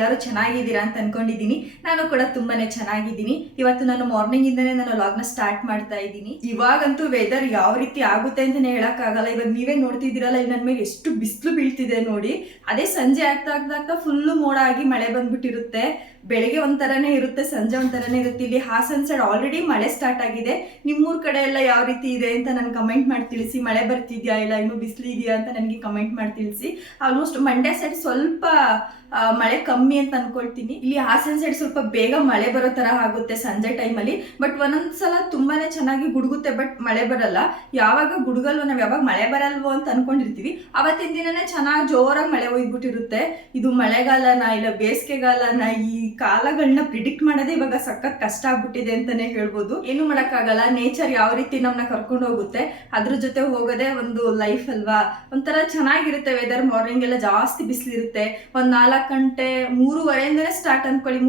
ಎಲ್ಲರೂ ಚೆನ್ನಾಗಿದ್ದೀರಾ ಅಂತ ಅನ್ಕೊಂಡಿದ್ದೀನಿ. ನಾನು ಕೂಡ ತುಂಬಾನೇ ಚೆನ್ನಾಗಿದ್ದೀನಿ. ಇವತ್ತು ನಾನು ಮಾರ್ನಿಂಗ್ ಇಂದನೇ ನಾನು ಲಾಗ್ನ ಸ್ಟಾರ್ಟ್ ಮಾಡ್ತಾ ಇದ್ದೀನಿ. ಇವಾಗಂತೂ ವೆದರ್ ಯಾವ ರೀತಿ ಆಗುತ್ತೆ ಅಂತಾನೆ ಹೇಳಕ್ ಆಗಲ್ಲ ಇವಾಗ ನೀವೇ ನೋಡ್ತಿದ್ದೀರಲ್ಲ ಇಲ್ಲಿ ನನ್ನ ಮೇಲೆ ಎಷ್ಟು ಬಿಸಿಲು ಬೀಳ್ತಿದೆ ನೋಡಿ. ಅದೇ ಸಂಜೆ ಆಗ್ತಾ ಆಗ್ತಾ ಆಗ್ತಾ ಫುಲ್ಲು ಮೋಡ ಆಗಿ ಮಳೆ ಬಂದ್ಬಿಟ್ಟಿರುತ್ತೆ. ಬೆಳಿಗ್ಗೆ ಒಂಥರನೇ ಇರುತ್ತೆ, ಸಂಜೆ ಒಂಥರನೇ ಇರುತ್ತೆ. ಇಲ್ಲಿ ಹಾಸನ್ ಸೈಡ್ ಆಲ್ರೆಡಿ ಮಳೆ ಸ್ಟಾರ್ಟ್ ಆಗಿದೆ. ನಿಮ್ಮೂರ್ ಕಡೆ ಎಲ್ಲ ಯಾವ ರೀತಿ ಇದೆ ಅಂತ ನಾನು ಕಮೆಂಟ್ ಮಾಡಿ ತಿಳಿಸಿ. ಮಳೆ ಬರ್ತಿದ್ಯಾ ಇಲ್ಲ, ಇನ್ನು ಬಿಸಿಲು ಇದೆಯಾ ಅಂತ ನನಗೆ ಕಮೆಂಟ್ ಮಾಡಿ ತಿಳಿಸಿ. ಆಲ್ಮೋಸ್ಟ್ ಮಂಡ್ಯ ಸೈಡ್ ಸ್ವಲ್ಪ ಮಳೆ ಕಮ್ಮಿ ಅಂತ ಅನ್ಕೊಳ್ತೀನಿ. ಇಲ್ಲಿ ಹಾಸನ್ ಸೈಡ್ ಸ್ವಲ್ಪ ಬೇಗ ಮಳೆ ಬರೋ ತರ ಆಗುತ್ತೆ ಸಂಜೆ ಟೈಮಲ್ಲಿ ಬಟ್ ಒಂದೊಂದ್ಸಲ ತುಂಬಾನೇ ಚೆನ್ನಾಗಿ ಗುಡುಗುತ್ತೆ ಬಟ್ ಮಳೆ ಬರಲ್ಲ. ಯಾವಾಗ ಗುಡುಗಲ್ವೋ, ನಾವು ಯಾವಾಗ ಮಳೆ ಬರಲ್ವೋ ಅಂತ ಅನ್ಕೊಂಡಿರ್ತೀವಿ. ಅವತ್ತಿನ ದಿನನೇ ಚೆನ್ನಾಗಿ ಜೋರಾಗಿ ಮಳೆ ಹೋಗ್ಬಿಟ್ಟಿರುತ್ತೆ ಇದು ಮಳೆಗಾಲನ ಇಲ್ಲ ಬೇಸಿಗೆಗಾಲನ, ಈ ಕಾಲಗಳನ್ನ ಪ್ರಿಡಿಕ್ಟ್ ಮಾಡೋದೇ ಇವಾಗ ಸಖತ್ ಕಷ್ಟ ಆಗ್ಬಿಟ್ಟಿದೆ ಅಂತಾನೆ ಹೇಳ್ಬೋದು. ಏನು ಮಾಡಕ್ಕಾಗಲ್ಲ. ನೇಚರ್ ಯಾವ ರೀತಿ ನಮ್ಮನ್ನ ಕರ್ಕೊಂಡು ಹೋಗುತ್ತೆ, ಅದ್ರ ಜೊತೆ ಹೋಗೋದೇ ಒಂದು ಲೈಫ್ ಅಲ್ವಾ? ಒಂಥರ ಚೆನ್ನಾಗಿರುತ್ತೆ ವೆದರ್ ಮಾರ್ನಿಂಗ್ ಎಲ್ಲ ಜಾಸ್ತಿ ಬಿಸಿಲಿರುತ್ತೆ. ಒಂದ್ ನಾಲ್ಕು ಗಂಟೆ ಮೂರುವರೆಯಿಂದನೇ ಸ್ಟಾರ್ಟ್ ಅನ್ಕೊಳ್ಳಿ.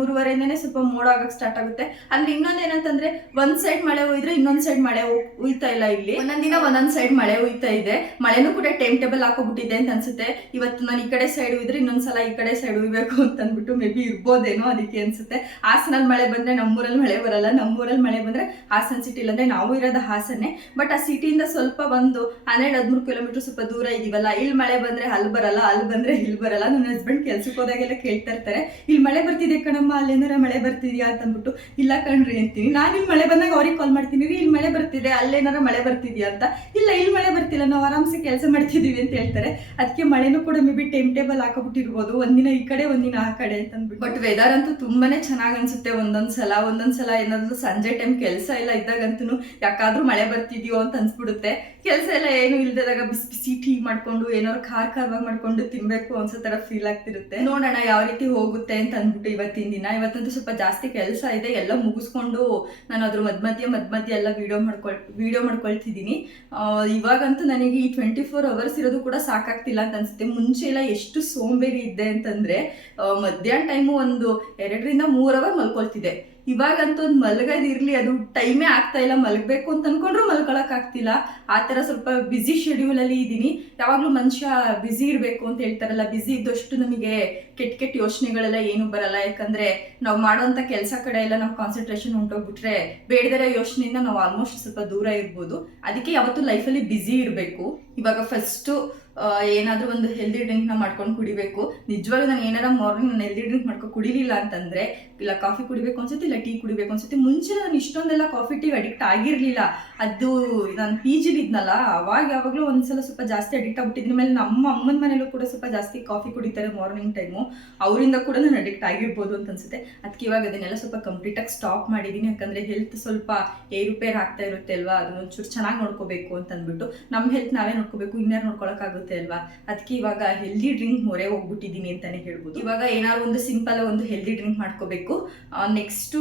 ಮೂರುವರೆಯಿಂದನೇ ಸ್ವಲ್ಪ ಮೋಡ ಆಗಕ್ ಸ್ಟಾರ್ಟ್ ಆಗುತ್ತೆ. ಅಂದ್ರೆ ಇನ್ನೊಂದ್ ಏನಂತಂದ್ರೆ ಒಂದ್ ಸೈಡ್ ಮಳೆ ಹೋಯ್ದ್ರೆ ಇನ್ನೊಂದ್ ಸೈಡ್ ಮಳೆ ಉಯ್ತಾ ಇಲ್ಲ ಇಲ್ಲಿ. ಒಂದೊಂದ್ ದಿನ ಒಂದೊಂದ್ ಸೈಡ್ ಮಳೆ ಉಯ್ತಾ ಇದೆ. ಮಳೆನೂ ಕೂಡ ಟೈಮ್ ಟೇಬಲ್ ಹಾಕೋಬಿಟ್ಟಿದೆ ಅಂತ ಅನ್ಸುತ್ತೆ. ಇವತ್ತು ನಾನು ಈ ಕಡೆ ಸೈಡ್ ಉಯ್ದ್ರೆ ಇನ್ನೊಂದ್ಸಲ ಈ ಕಡೆ ಸೈಡ್ ಉಯ್ಬೇಕು ಅಂತ ಅಂದ್ಬಿಟ್ಟು ಮೇ ಬಿ ಇರ್ಬೋದೇನೋ ಅದಕ್ಕೆ ಅನ್ಸುತ್ತೆ. ಹಾಸನಲ್ಲಿ ಮಳೆ ಬಂದ್ರೆ ನಮ್ಮೂರಲ್ಲಿ ಮಳೆ ಬರಲ್ಲ. ನಮ್ಮೂರಲ್ಲಿ ಮಳೆ ಬಂದ್ರೆ ಹಾಸನ್ ಸಿಟಿ ಅಂದ್ರೆ ನಾವು ಇರೋದು ಹಾಸನೆ. ಬಟ್ ಆ ಸಿಟಿಯಿಂದ ಸ್ವಲ್ಪ ಒಂದು ಹನ್ನೆರಡು ಹದಿಮೂರು ಕಿಲೋಮೀಟರ್ ಸ್ವಲ್ಪ ದೂರ ಇದೀವಲ್ಲ. ಇಲ್ಲಿ ಮಳೆ ಬಂದ್ರೆ ಅಲ್ಲಿ ಬರಲ್ಲ ಅಲ್ಲಿ ಬಂದ್ರೆ ಇಲ್ಲಿ ಬರಲ್ಲ ನನ್ನ ಹಸ್ಬೆಂಡ್ ಕೆಲ್ಸಕ್ಕೆ ಹೋದಾಗೆಲ್ಲ ಕೇಳ್ತಾ ಇರ್ತಾರೆ. ಇಲ್ಲಿ ಮಳೆ ಬರ್ತಿದೆ ಕಣಮ್ಮ ಮಳೆ ಬರ್ತಿದ್ಯಾ ಅಂತ ಅಂದ್ಬಿಟ್ಟು, ಇಲ್ಲ ಕಣ್ರಿ ಅಂತೀನಿ. ನಾನು ಇಲ್ಲಿ ಮಳೆ ಬಂದಾಗ ಅವ್ರಿಗೆ ಕಾಲ್ ಮಾಡ್ತೀನಿ. ರೀ, ಇಲ್ಲಿ ಮಳೆ ಬರ್ತಿದೆ ಅಲ್ಲೇನಾರ ಮಳೆ ಬರ್ತಿದ್ಯಾ ಅಂತ? ಇಲ್ಲ, ಇಲ್ಲಿ ಮಳೆ ಬರ್ತಿಲ್ಲ, ನಾವು ಆರಾಮ್ಸೆ ಕೆಲಸ ಮಾಡ್ತಿದೀವಿ ಅಂತ ಹೇಳ್ತಾರೆ. ಅದಕ್ಕೆ ಮಳೆನೂ ಕೂಡ ಮೇ ಬಿ ಟೈಮ್ ಟೇಬಲ್ ಹಾಕೊಬಿಟ್ಟಿರ್ಬೋದು. ಒಂದಿನ ಈ ಕಡೆ, ಒಂದಿನ ಆ ಕಡೆ ಅಂತ ಅಂದ್ಬಿಟ್ಟು. ಬಟ್ ವೆದರ್ ಅಂತೂ ತುಂಬಾನೇ ಚೆನ್ನಾಗಿ ಅನ್ಸುತ್ತೆ. ಒಂದೊಂದ್ಸಲ ಒಂದೊಂದ್ಸಲ ಏನಾದ್ರು ಸಂಜೆ ಟೈಮ್ ಕೆಲಸ ಎಲ್ಲ ಇದ್ದಾಗಂತೂ ಯಾಕಾದ್ರೂ ಮಳೆ ಬರ್ತಿದ್ಯೋ ಅಂತ ಅನ್ಸ್ಬಿಡುತ್ತೆ. ಕೆಲಸ ಎಲ್ಲ ಏನು ಇಲ್ದಾಗ ಬಿಸಿ ಬಿಸಿ ಟೀ ಮಾಡ್ಕೊಂಡು, ಏನಾದ್ರು ಖಾರ ಖಾರವಾಗಿ ಮಾಡ್ಕೊಂಡು ತಿನ್ಬೇಕು ಅನ್ಸೋ ತರ ಫೀಲ್ ಆಗ್ತಿರುತ್ತೆ. ನೋಡೋಣ ಯಾವ ರೀತಿ ಹೋಗುತ್ತೆ ಅಂತ ಅಂದ್ಬಿಟ್ಟು ಇವತ್ತಿನ ದಿನ. ಇವತ್ತಂತೂ ಸ್ವಲ್ಪ ಜಾಸ್ತಿ ಕೆಲಸ ಇದೆ, ಎಲ್ಲ ಮುಗಿಸ್ಕೊಂಡು ನಾನು ಅದ್ರ ಮಧ್ಯ ಮಧ್ಯೆ ಮಧ್ಯ ಮಧ್ಯೆ ಎಲ್ಲ ವಿಡಿಯೋ ಮಾಡ್ಕೊಳ್ ವಿಡಿಯೋ ಮಾಡ್ಕೊಳ್ತಿದ್ದೀನಿ. ಇವಾಗಂತೂ ನನಗೆ ಈ ಟ್ವೆಂಟಿ ಫೋರ್ ಅವರ್ಸ್ ಇರೋದು ಕೂಡ ಸಾಕಾಗ್ತಿಲ್ಲ ಅಂತ ಅನ್ಸುತ್ತೆ. ಮುಂಚೆ ಎಲ್ಲ ಎಷ್ಟು ಸೋಂಬೇರಿ ಇದ್ದೆ ಅಂತಂದ್ರೆ ಮಧ್ಯಾಹ್ನ ಟೈಮು ಒಂದು ಎರಡರಿಂದ ಮೂರು ಅವರ್ ಮಲ್ಕೊಳ್ತಿದ್ದೆ. ಇವಾಗಂತೂ ಒಂದು ಮಲಗೋದಿರ್ಲಿ ಅದು ಟೈಮೇ ಆಗ್ತಾ ಇಲ್ಲ. ಮಲಗಬೇಕು ಅಂತ ಅನ್ಕೊಂಡ್ರು ಮಲ್ಕೊಳಕ್ ಆಗ್ತಿಲ್ಲ. ಆ ಥರ ಸ್ವಲ್ಪ ಬ್ಯುಸಿ ಶೆಡ್ಯೂಲಲ್ಲಿ ಇದ್ದೀನಿ. ಯಾವಾಗಲೂ ಮನುಷ್ಯ ಬ್ಯುಸಿ ಇರಬೇಕು ಅಂತ ಹೇಳ್ತಾರಲ್ಲ ಬ್ಯುಸಿ ಇದ್ದಷ್ಟು ನಮಗೆ ಕೆಟ್ಟ ಕೆಟ್ಟ ಯೋಚನೆಗಳೆಲ್ಲ ಏನು ಬರಲ್ಲ. ಯಾಕಂದ್ರೆ ನಾವು ಮಾಡುವಂತ ಕೆಲಸ ಕಡೆ ಎಲ್ಲ ನಾವು ಕಾನ್ಸಂಟ್ರೇಷನ್ ಹೊಂಟೋಗ್ಬಿಟ್ರೆ ಬೇಡದರ ಯೋಚನೆಯಿಂದ ನಾವು ಆಲ್ಮೋಸ್ಟ್ ಸ್ವಲ್ಪ ದೂರ ಇರ್ಬೋದು. ಅದಕ್ಕೆ ಯಾವತ್ತೂ ಲೈಫಲ್ಲಿ ಬ್ಯುಸಿ ಇರಬೇಕು. ಇವಾಗ ಫಸ್ಟು ಏನಾದರೂ ಒಂದು ಹೆಲ್ದಿ ಡ್ರಿಂಕ್ನ ಮಾಡ್ಕೊಂಡು ಕುಡಿಬೇಕು. ನಿಜವಾಗ್ಲೂ ನಾನು ಏನಾರ ಮಾರ್ನಿಂಗ್ ನಾನು ಹೆಲ್ದಿ ಡ್ರಿಂಕ್ ಮಾಡ್ಕೊಂಡು ಕುಡಿಲಿಲ್ಲ ಅಂತಂದ್ರೆ, ಇಲ್ಲ ಕಾಫಿ ಕುಡಿಬೇಕು ಅನ್ಸುತ್ತೆ, ಇಲ್ಲ ಟೀ ಕುಡಿಬೇಕು ಅನ್ಸುತ್ತೆ, ಮುಂಚೆ ನಾನು ಇಷ್ಟೊಂದೆಲ್ಲ ಕಾಫಿ ಟೀ ಅಡಿಕ್ಟ್ ಆಗಿರಲಿಲ್ಲ. ಅದು ನಾನು ಪಿ ಜಿಲಿದ್ನಲ್ಲ ಅವಾಗ ಯಾವಾಗಲೂ ಒಂದ್ಸಲ ಸ್ವಲ್ಪ ಜಾಸ್ತಿ ಅಡಿಕ್ಟ್ ಆಗ್ಬಿಟ್ಟಿದ್ದೀನಿ ಮೇಲೆ ನಮ್ಮ ಅಮ್ಮನ ಮನೇಲೂ ಕೂಡ ಸ್ವಲ್ಪ ಜಾಸ್ತಿ ಕಾಫಿ ಕುಡಿತಾರೆ ಮಾರ್ನಿಂಗ್ ಟೈಮು ಅವರಿಂದ ಕೂಡ ನಾನು ಅಡಿಕ್ಟ್ ಆಗಿರ್ಬೋದು ಅಂತ ಅನ್ಸುತ್ತೆ. ಅದಕ್ಕೆ ಇವಾಗ ಅದನ್ನೆಲ್ಲ ಸ್ವಲ್ಪ ಕಂಪ್ಲೀಟಾಗಿ ಸ್ಟಾಪ್ ಮಾಡಿದ್ದೀನಿ ಯಾಕಂದರೆ ಹೆಲ್ತ್ ಸ್ವಲ್ಪ ಏರುಪೇರು ಆಗ್ತಾ ಇರುತ್ತೆ ಅಲ್ವಾ? ಅದನ್ನ ಒಂಚೂರು ಚೆನ್ನಾಗಿ ನೋಡ್ಕೋಬೇಕು ಅಂತ ಅಂದ್ಬಿಟ್ಟು. ನಮ್ಮ ಹೆಲ್ತ್ ನಾವೇ ನೋಡ್ಕೋಬೇಕು. ಇನ್ಯಾರು ನೋಡ್ಕೊಳಕ್ಕಾಗುತ್ತೆ ಅಲ್ವಾ? ಅದಕ್ಕೆ ಇವಾಗ ಹೆಲ್ದಿ ಡ್ರಿಂಕ್ ಮೊರೆ ಹೋಗ್ಬಿಟ್ಟಿದ್ದೀನಿ ಅಂತಾನೆ ಹೇಳ್ಬೋದು. ಇವಾಗ ಏನಾದ್ರು ಒಂದು ಸಿಂಪಲ್ ಒಂದು ಹೆಲ್ದಿ ಡ್ರಿಂಕ್ ಮಾಡ್ಕೋಬೇಕು. ನೆಕ್ಸ್ಟು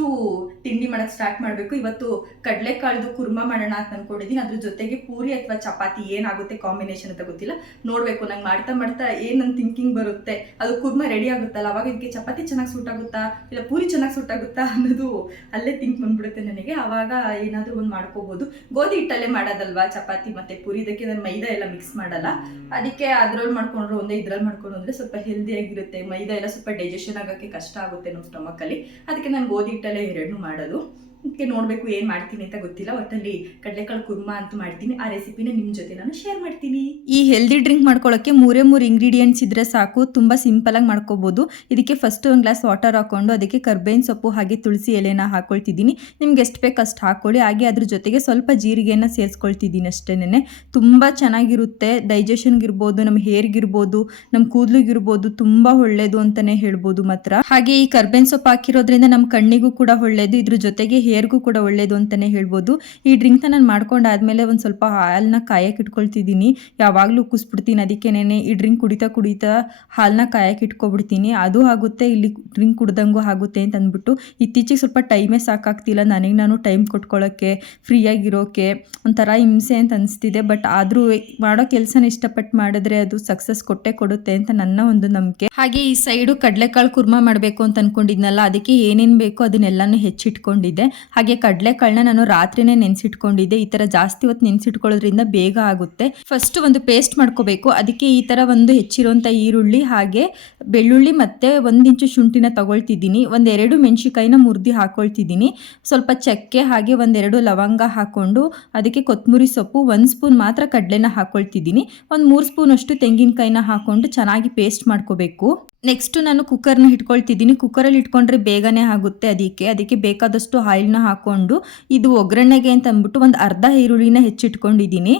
ತಿಂಡಿ ಮಾಡಕ್ ಸ್ಟಾರ್ಟ್ ಮಾಡಬೇಕು. ಇವತ್ತು ಕಡಲೆಕಾಳ್ದು ಕುರ್ಮ ಮಾಡೋಣ ಅಂತ ಅನ್ಕೊಂಡಿದೀನಿ. ಅದ್ರ ಜೊತೆಗೆ ಪೂರಿ ಅಥವಾ ಚಪಾತಿ ಏನಾಗುತ್ತೆ ಕಾಂಬಿನೇಷನ್ ಅಂತ ಗೊತ್ತಿಲ್ಲ. ನೋಡ್ಬೇಕು, ನಂಗೆ ಮಾಡ್ತಾ ಮಾಡ್ತಾ ಏನು ನನ್ನ ಥಿಂಕಿಂಗ್ ಬರುತ್ತೆ. ಅದು ಕುರ್ಮ ರೆಡಿ ಆಗುತ್ತಲ್ಲ, ಅವಾಗ ಇದಕ್ಕೆ ಚಪಾತಿ ಚೆನ್ನಾಗಿ ಸೂಟ್ ಆಗುತ್ತಾ? ಇಲ್ಲ ಪೂರಿ ಚೆನ್ನಾಗಿ ಸೂಟ್ ಆಗುತ್ತಾ ಅನ್ನೋದು ಅಲ್ಲೇ ಥಿಂಕ್ ಬಂದ್ಬಿಡುತ್ತೆ ನನಗೆ. ಅವಾಗ ಏನಾದರೂ ಒಂದು ಮಾಡ್ಕೋಬಹುದು ಗೋಧಿ ಹಿಟ್ಟಲ್ಲೇ ಮಾಡೋದಲ್ವಾ ಚಪಾತಿ ಮತ್ತೆ ಪೂರಿ? ಇದಕ್ಕೆ ನಾನು ಮೈದಾ ಎಲ್ಲ ಮಿಕ್ಸ್ ಮಾಡಲ್ಲ. ಅದಕ್ಕೆ ಅದ್ರಲ್ಲಿ ಮಾಡ್ಕೊಂಡ್ರು ಒಂದೇ ಇದ್ರಲ್ಲಿ ಮಾಡ್ಕೊಂಡು ಅಂದ್ರೆ ಸ್ವಲ್ಪ ಹೆಲ್ದಿ ಆಗಿರುತ್ತೆ. ಮೈದಾ ಎಲ್ಲ ಸ್ವಲ್ಪ ಡೈಜೆಷನ್ ಆಗೋಕ್ಕೆ ಕಷ್ಟ ಆಗುತ್ತೆ ನಮ್ಮ ಸ್ಟಮಕ್ಕಲ್ಲಿ ಅದಕ್ಕೆ ನಾನು ಗೋಧಿ ಹಿಟ್ಟಲ್ಲೇ ಎರಡನ್ನೂ ಮಾಡೋದು. ಅದಕ್ಕೆ ನೋಡಬೇಕು ಏನು ಮಾಡ್ತೀನಿ ಅಂತ ಗೊತ್ತಿಲ್ಲ. ಒಟ್ಟಲ್ಲಿ ಕಡಲೆಕಾಳು ಕುರ್ಮ ಅಂತ ಮಾಡ್ತೀನಿ. ಆ ರೆಸಿಪಿನ ನಿಮ್ಮ ಜೊತೆ ನಾನು ಶೇರ್ ಮಾಡ್ತೀನಿ. ಈ ಹೆಲ್ದಿ ಡ್ರಿಂಕ್ ಮಾಡ್ಕೊಳ್ಳೋಕ್ಕೆ ಮೂರೇ ಮೂರು ಇಂಗ್ರೀಡಿಯೆಂಟ್ಸ್ ಇದ್ರೆ ಸಾಕು. ತುಂಬ ಸಿಂಪಲಾಗಿ ಮಾಡ್ಕೋಬೋದು. ಇದಕ್ಕೆ ಫಸ್ಟ್ ಒಂದು ಗ್ಲಾಸ್ ವಾಟರ್ ಹಾಕ್ಕೊಂಡು ಅದಕ್ಕೆ ಕರ್ಬೇವಿನ ಸೊಪ್ಪು ಹಾಗೆ ತುಳಸಿ ಎಲೆನ ಹಾಕ್ಕೊಳ್ತಿದ್ದೀನಿ ನಿಮ್ಗೆ ಎಷ್ಟು ಬೇಕು ಅಷ್ಟು ಹಾಕ್ಕೊಳ್ಳಿ ಹಾಗೆ ಅದ್ರ ಜೊತೆಗೆ ಸ್ವಲ್ಪ ಜೀರಿಗೆನ ಸೇರಿಸ್ಕೊಳ್ತಿದ್ದೀನಿ ಅಷ್ಟೇನೆ ತುಂಬ ಚೆನ್ನಾಗಿರುತ್ತೆ. ಡೈಜೆಷನ್ಗಿರ್ಬೋದು ನಮ್ಮ ಹೇರ್ಗಿರ್ಬೋದು ನಮ್ಮ ಕೂದಲಿಗಿರ್ಬೋದು ತುಂಬ ಒಳ್ಳೇದು ಅಂತಲೇ ಹೇಳ್ಬೋದು ಮಾತ್ರ. ಹಾಗೆ ಈ ಕರ್ಬೇವಿನ ಸೊಪ್ಪು ಹಾಕಿರೋದ್ರಿಂದ ನಮ್ಮ ಕಣ್ಣಿಗೂ ಕೂಡ ಒಳ್ಳೇದು. ಇದ್ರ ಜೊತೆಗೆ ಹೇರ್ಗೂ ಕೂಡ ಒಳ್ಳೆಯದು ಅಂತಲೇ ಹೇಳ್ಬೋದು. ಈ ಡ್ರಿಂಕ್ನ ನಾನು ಮಾಡ್ಕೊಂಡಾದ್ಮೇಲೆ ಒಂದು ಸ್ವಲ್ಪ ಹಾಲನ್ನ ಕಾಯಕ್ಕೆ ಇಟ್ಕೊಳ್ತಿದ್ದೀನಿ. ಯಾವಾಗಲೂ ಕುಸ್ಬಿಡ್ತೀನಿ ಅದಕ್ಕೇನೆ ಈ ಡ್ರಿಂಕ್ ಕುಡಿತಾ ಕುಡಿತಾ ಹಾಲನ್ನ ಕಾಯಕ್ಕೆ ಇಟ್ಕೊಬಿಡ್ತೀನಿ. ಅದು ಆಗುತ್ತೆ, ಇಲ್ಲಿ ಡ್ರಿಂಕ್ ಕುಡ್ದಂಗೂ ಆಗುತ್ತೆ ಅಂತ ಅಂದ್ಬಿಟ್ಟು. ಇತ್ತೀಚೆಗೆ ಸ್ವಲ್ಪ ಟೈಮೇ ಸಾಕಾಗ್ತಿಲ್ಲ. ನನಗೆ ನಾನು ಟೈಮ್ ಕೊಟ್ಕೊಳ್ಳೋಕ್ಕೆ ಫ್ರೀಯಾಗಿರೋಕ್ಕೆ ಒಂಥರ ಹಿಂಸೆ ಅಂತ ಅನಿಸ್ತಿದೆ. ಬಟ್ ಆದರೂ ಮಾಡೋ ಕೆಲಸನ ಇಷ್ಟಪಟ್ಟು ಮಾಡಿದ್ರೆ ಅದು ಸಕ್ಸಸ್ ಕೊಟ್ಟೆ ಕೊಡುತ್ತೆ ಅಂತ ನನ್ನ ಒಂದು ನಂಬಿಕೆ. ಹಾಗೆ ಈ ಸೈಡು ಕಡಲೆಕಾಳು ಕುರ್ಮಾ ಮಾಡಬೇಕು ಅಂತ ಅಂದ್ಕೊಂಡಿದ್ನಲ್ಲ ಅದಕ್ಕೆ ಏನೇನು ಬೇಕೋ ಅದನ್ನೆಲ್ಲನೂ ಹೆಚ್ಚಿಟ್ಕೊಂಡಿದ್ದೆ. ಹಾಗೆ ಕಡಲೆಕಾಳನ್ನ ನಾನು ರಾತ್ರಿನೇ ನೆನೆಸಿಟ್ಕೊಂಡಿದ್ದೆ. ಈ ಥರ ಜಾಸ್ತಿ ಹೊತ್ತು ನೆನೆಸಿಟ್ಕೊಳ್ಳೋದ್ರಿಂದ ಬೇಗ ಆಗುತ್ತೆ. ಫಸ್ಟ್ ಒಂದು ಪೇಸ್ಟ್ ಮಾಡ್ಕೋಬೇಕು. ಅದಕ್ಕೆ ಈ ಥರ ಒಂದು ಹೆಚ್ಚಿರುವಂಥ ಈರುಳ್ಳಿ, ಹಾಗೆ ಬೆಳ್ಳುಳ್ಳಿ ಮತ್ತು ಒಂದು ಇಂಚು ಶುಂಠಿನ ತಗೊಳ್ತಿದ್ದೀನಿ. ಒಂದೆರಡು ಮೆಣಸಿಕಾಯಿನ ಮುರಿದು ಹಾಕೊಳ್ತಿದ್ದೀನಿ. ಸ್ವಲ್ಪ ಚಕ್ಕೆ, ಹಾಗೆ ಒಂದೆರಡು ಲವಂಗ ಹಾಕ್ಕೊಂಡು ಅದಕ್ಕೆ ಕೊತ್ತಂಬರಿ ಸೊಪ್ಪು, ಒಂದು ಸ್ಪೂನ್ ಮಾತ್ರ ಕಡಲೆನ ಹಾಕ್ಕೊಳ್ತಿದ್ದೀನಿ ಒಂದು ಮೂರು ಸ್ಪೂನ್ ಅಷ್ಟು ತೆಂಗಿನಕಾಯಿನ ಹಾಕ್ಕೊಂಡು ಚೆನ್ನಾಗಿ ಪೇಸ್ಟ್ ಮಾಡ್ಕೋಬೇಕು. ನೆಕ್ಸ್ಟ್ ನಾನು ಕುಕ್ಕರ್ನ ಇಟ್ಕೊಳ್ತಿದ್ದೀನಿ ಕುಕ್ಕರಲ್ಲಿ ಇಟ್ಕೊಂಡ್ರೆ ಬೇಗನೆ ಆಗುತ್ತೆ ಅದಕ್ಕೆ. ಅದಕ್ಕೆ ಬೇಕಾದಷ್ಟು ಆಯಿಲ್ನ ಹಾಕ್ಕೊಂಡು ಇದು ಒಗ್ಗರಣೆಗೆ ಅಂತ ಅಂದ್ಬಿಟ್ಟು ಒಂದು ಅರ್ಧ ಈರುಳ್ಳಿನ ಹೆಚ್ಚಿಟ್ಕೊಂಡಿದ್ದೀನಿ.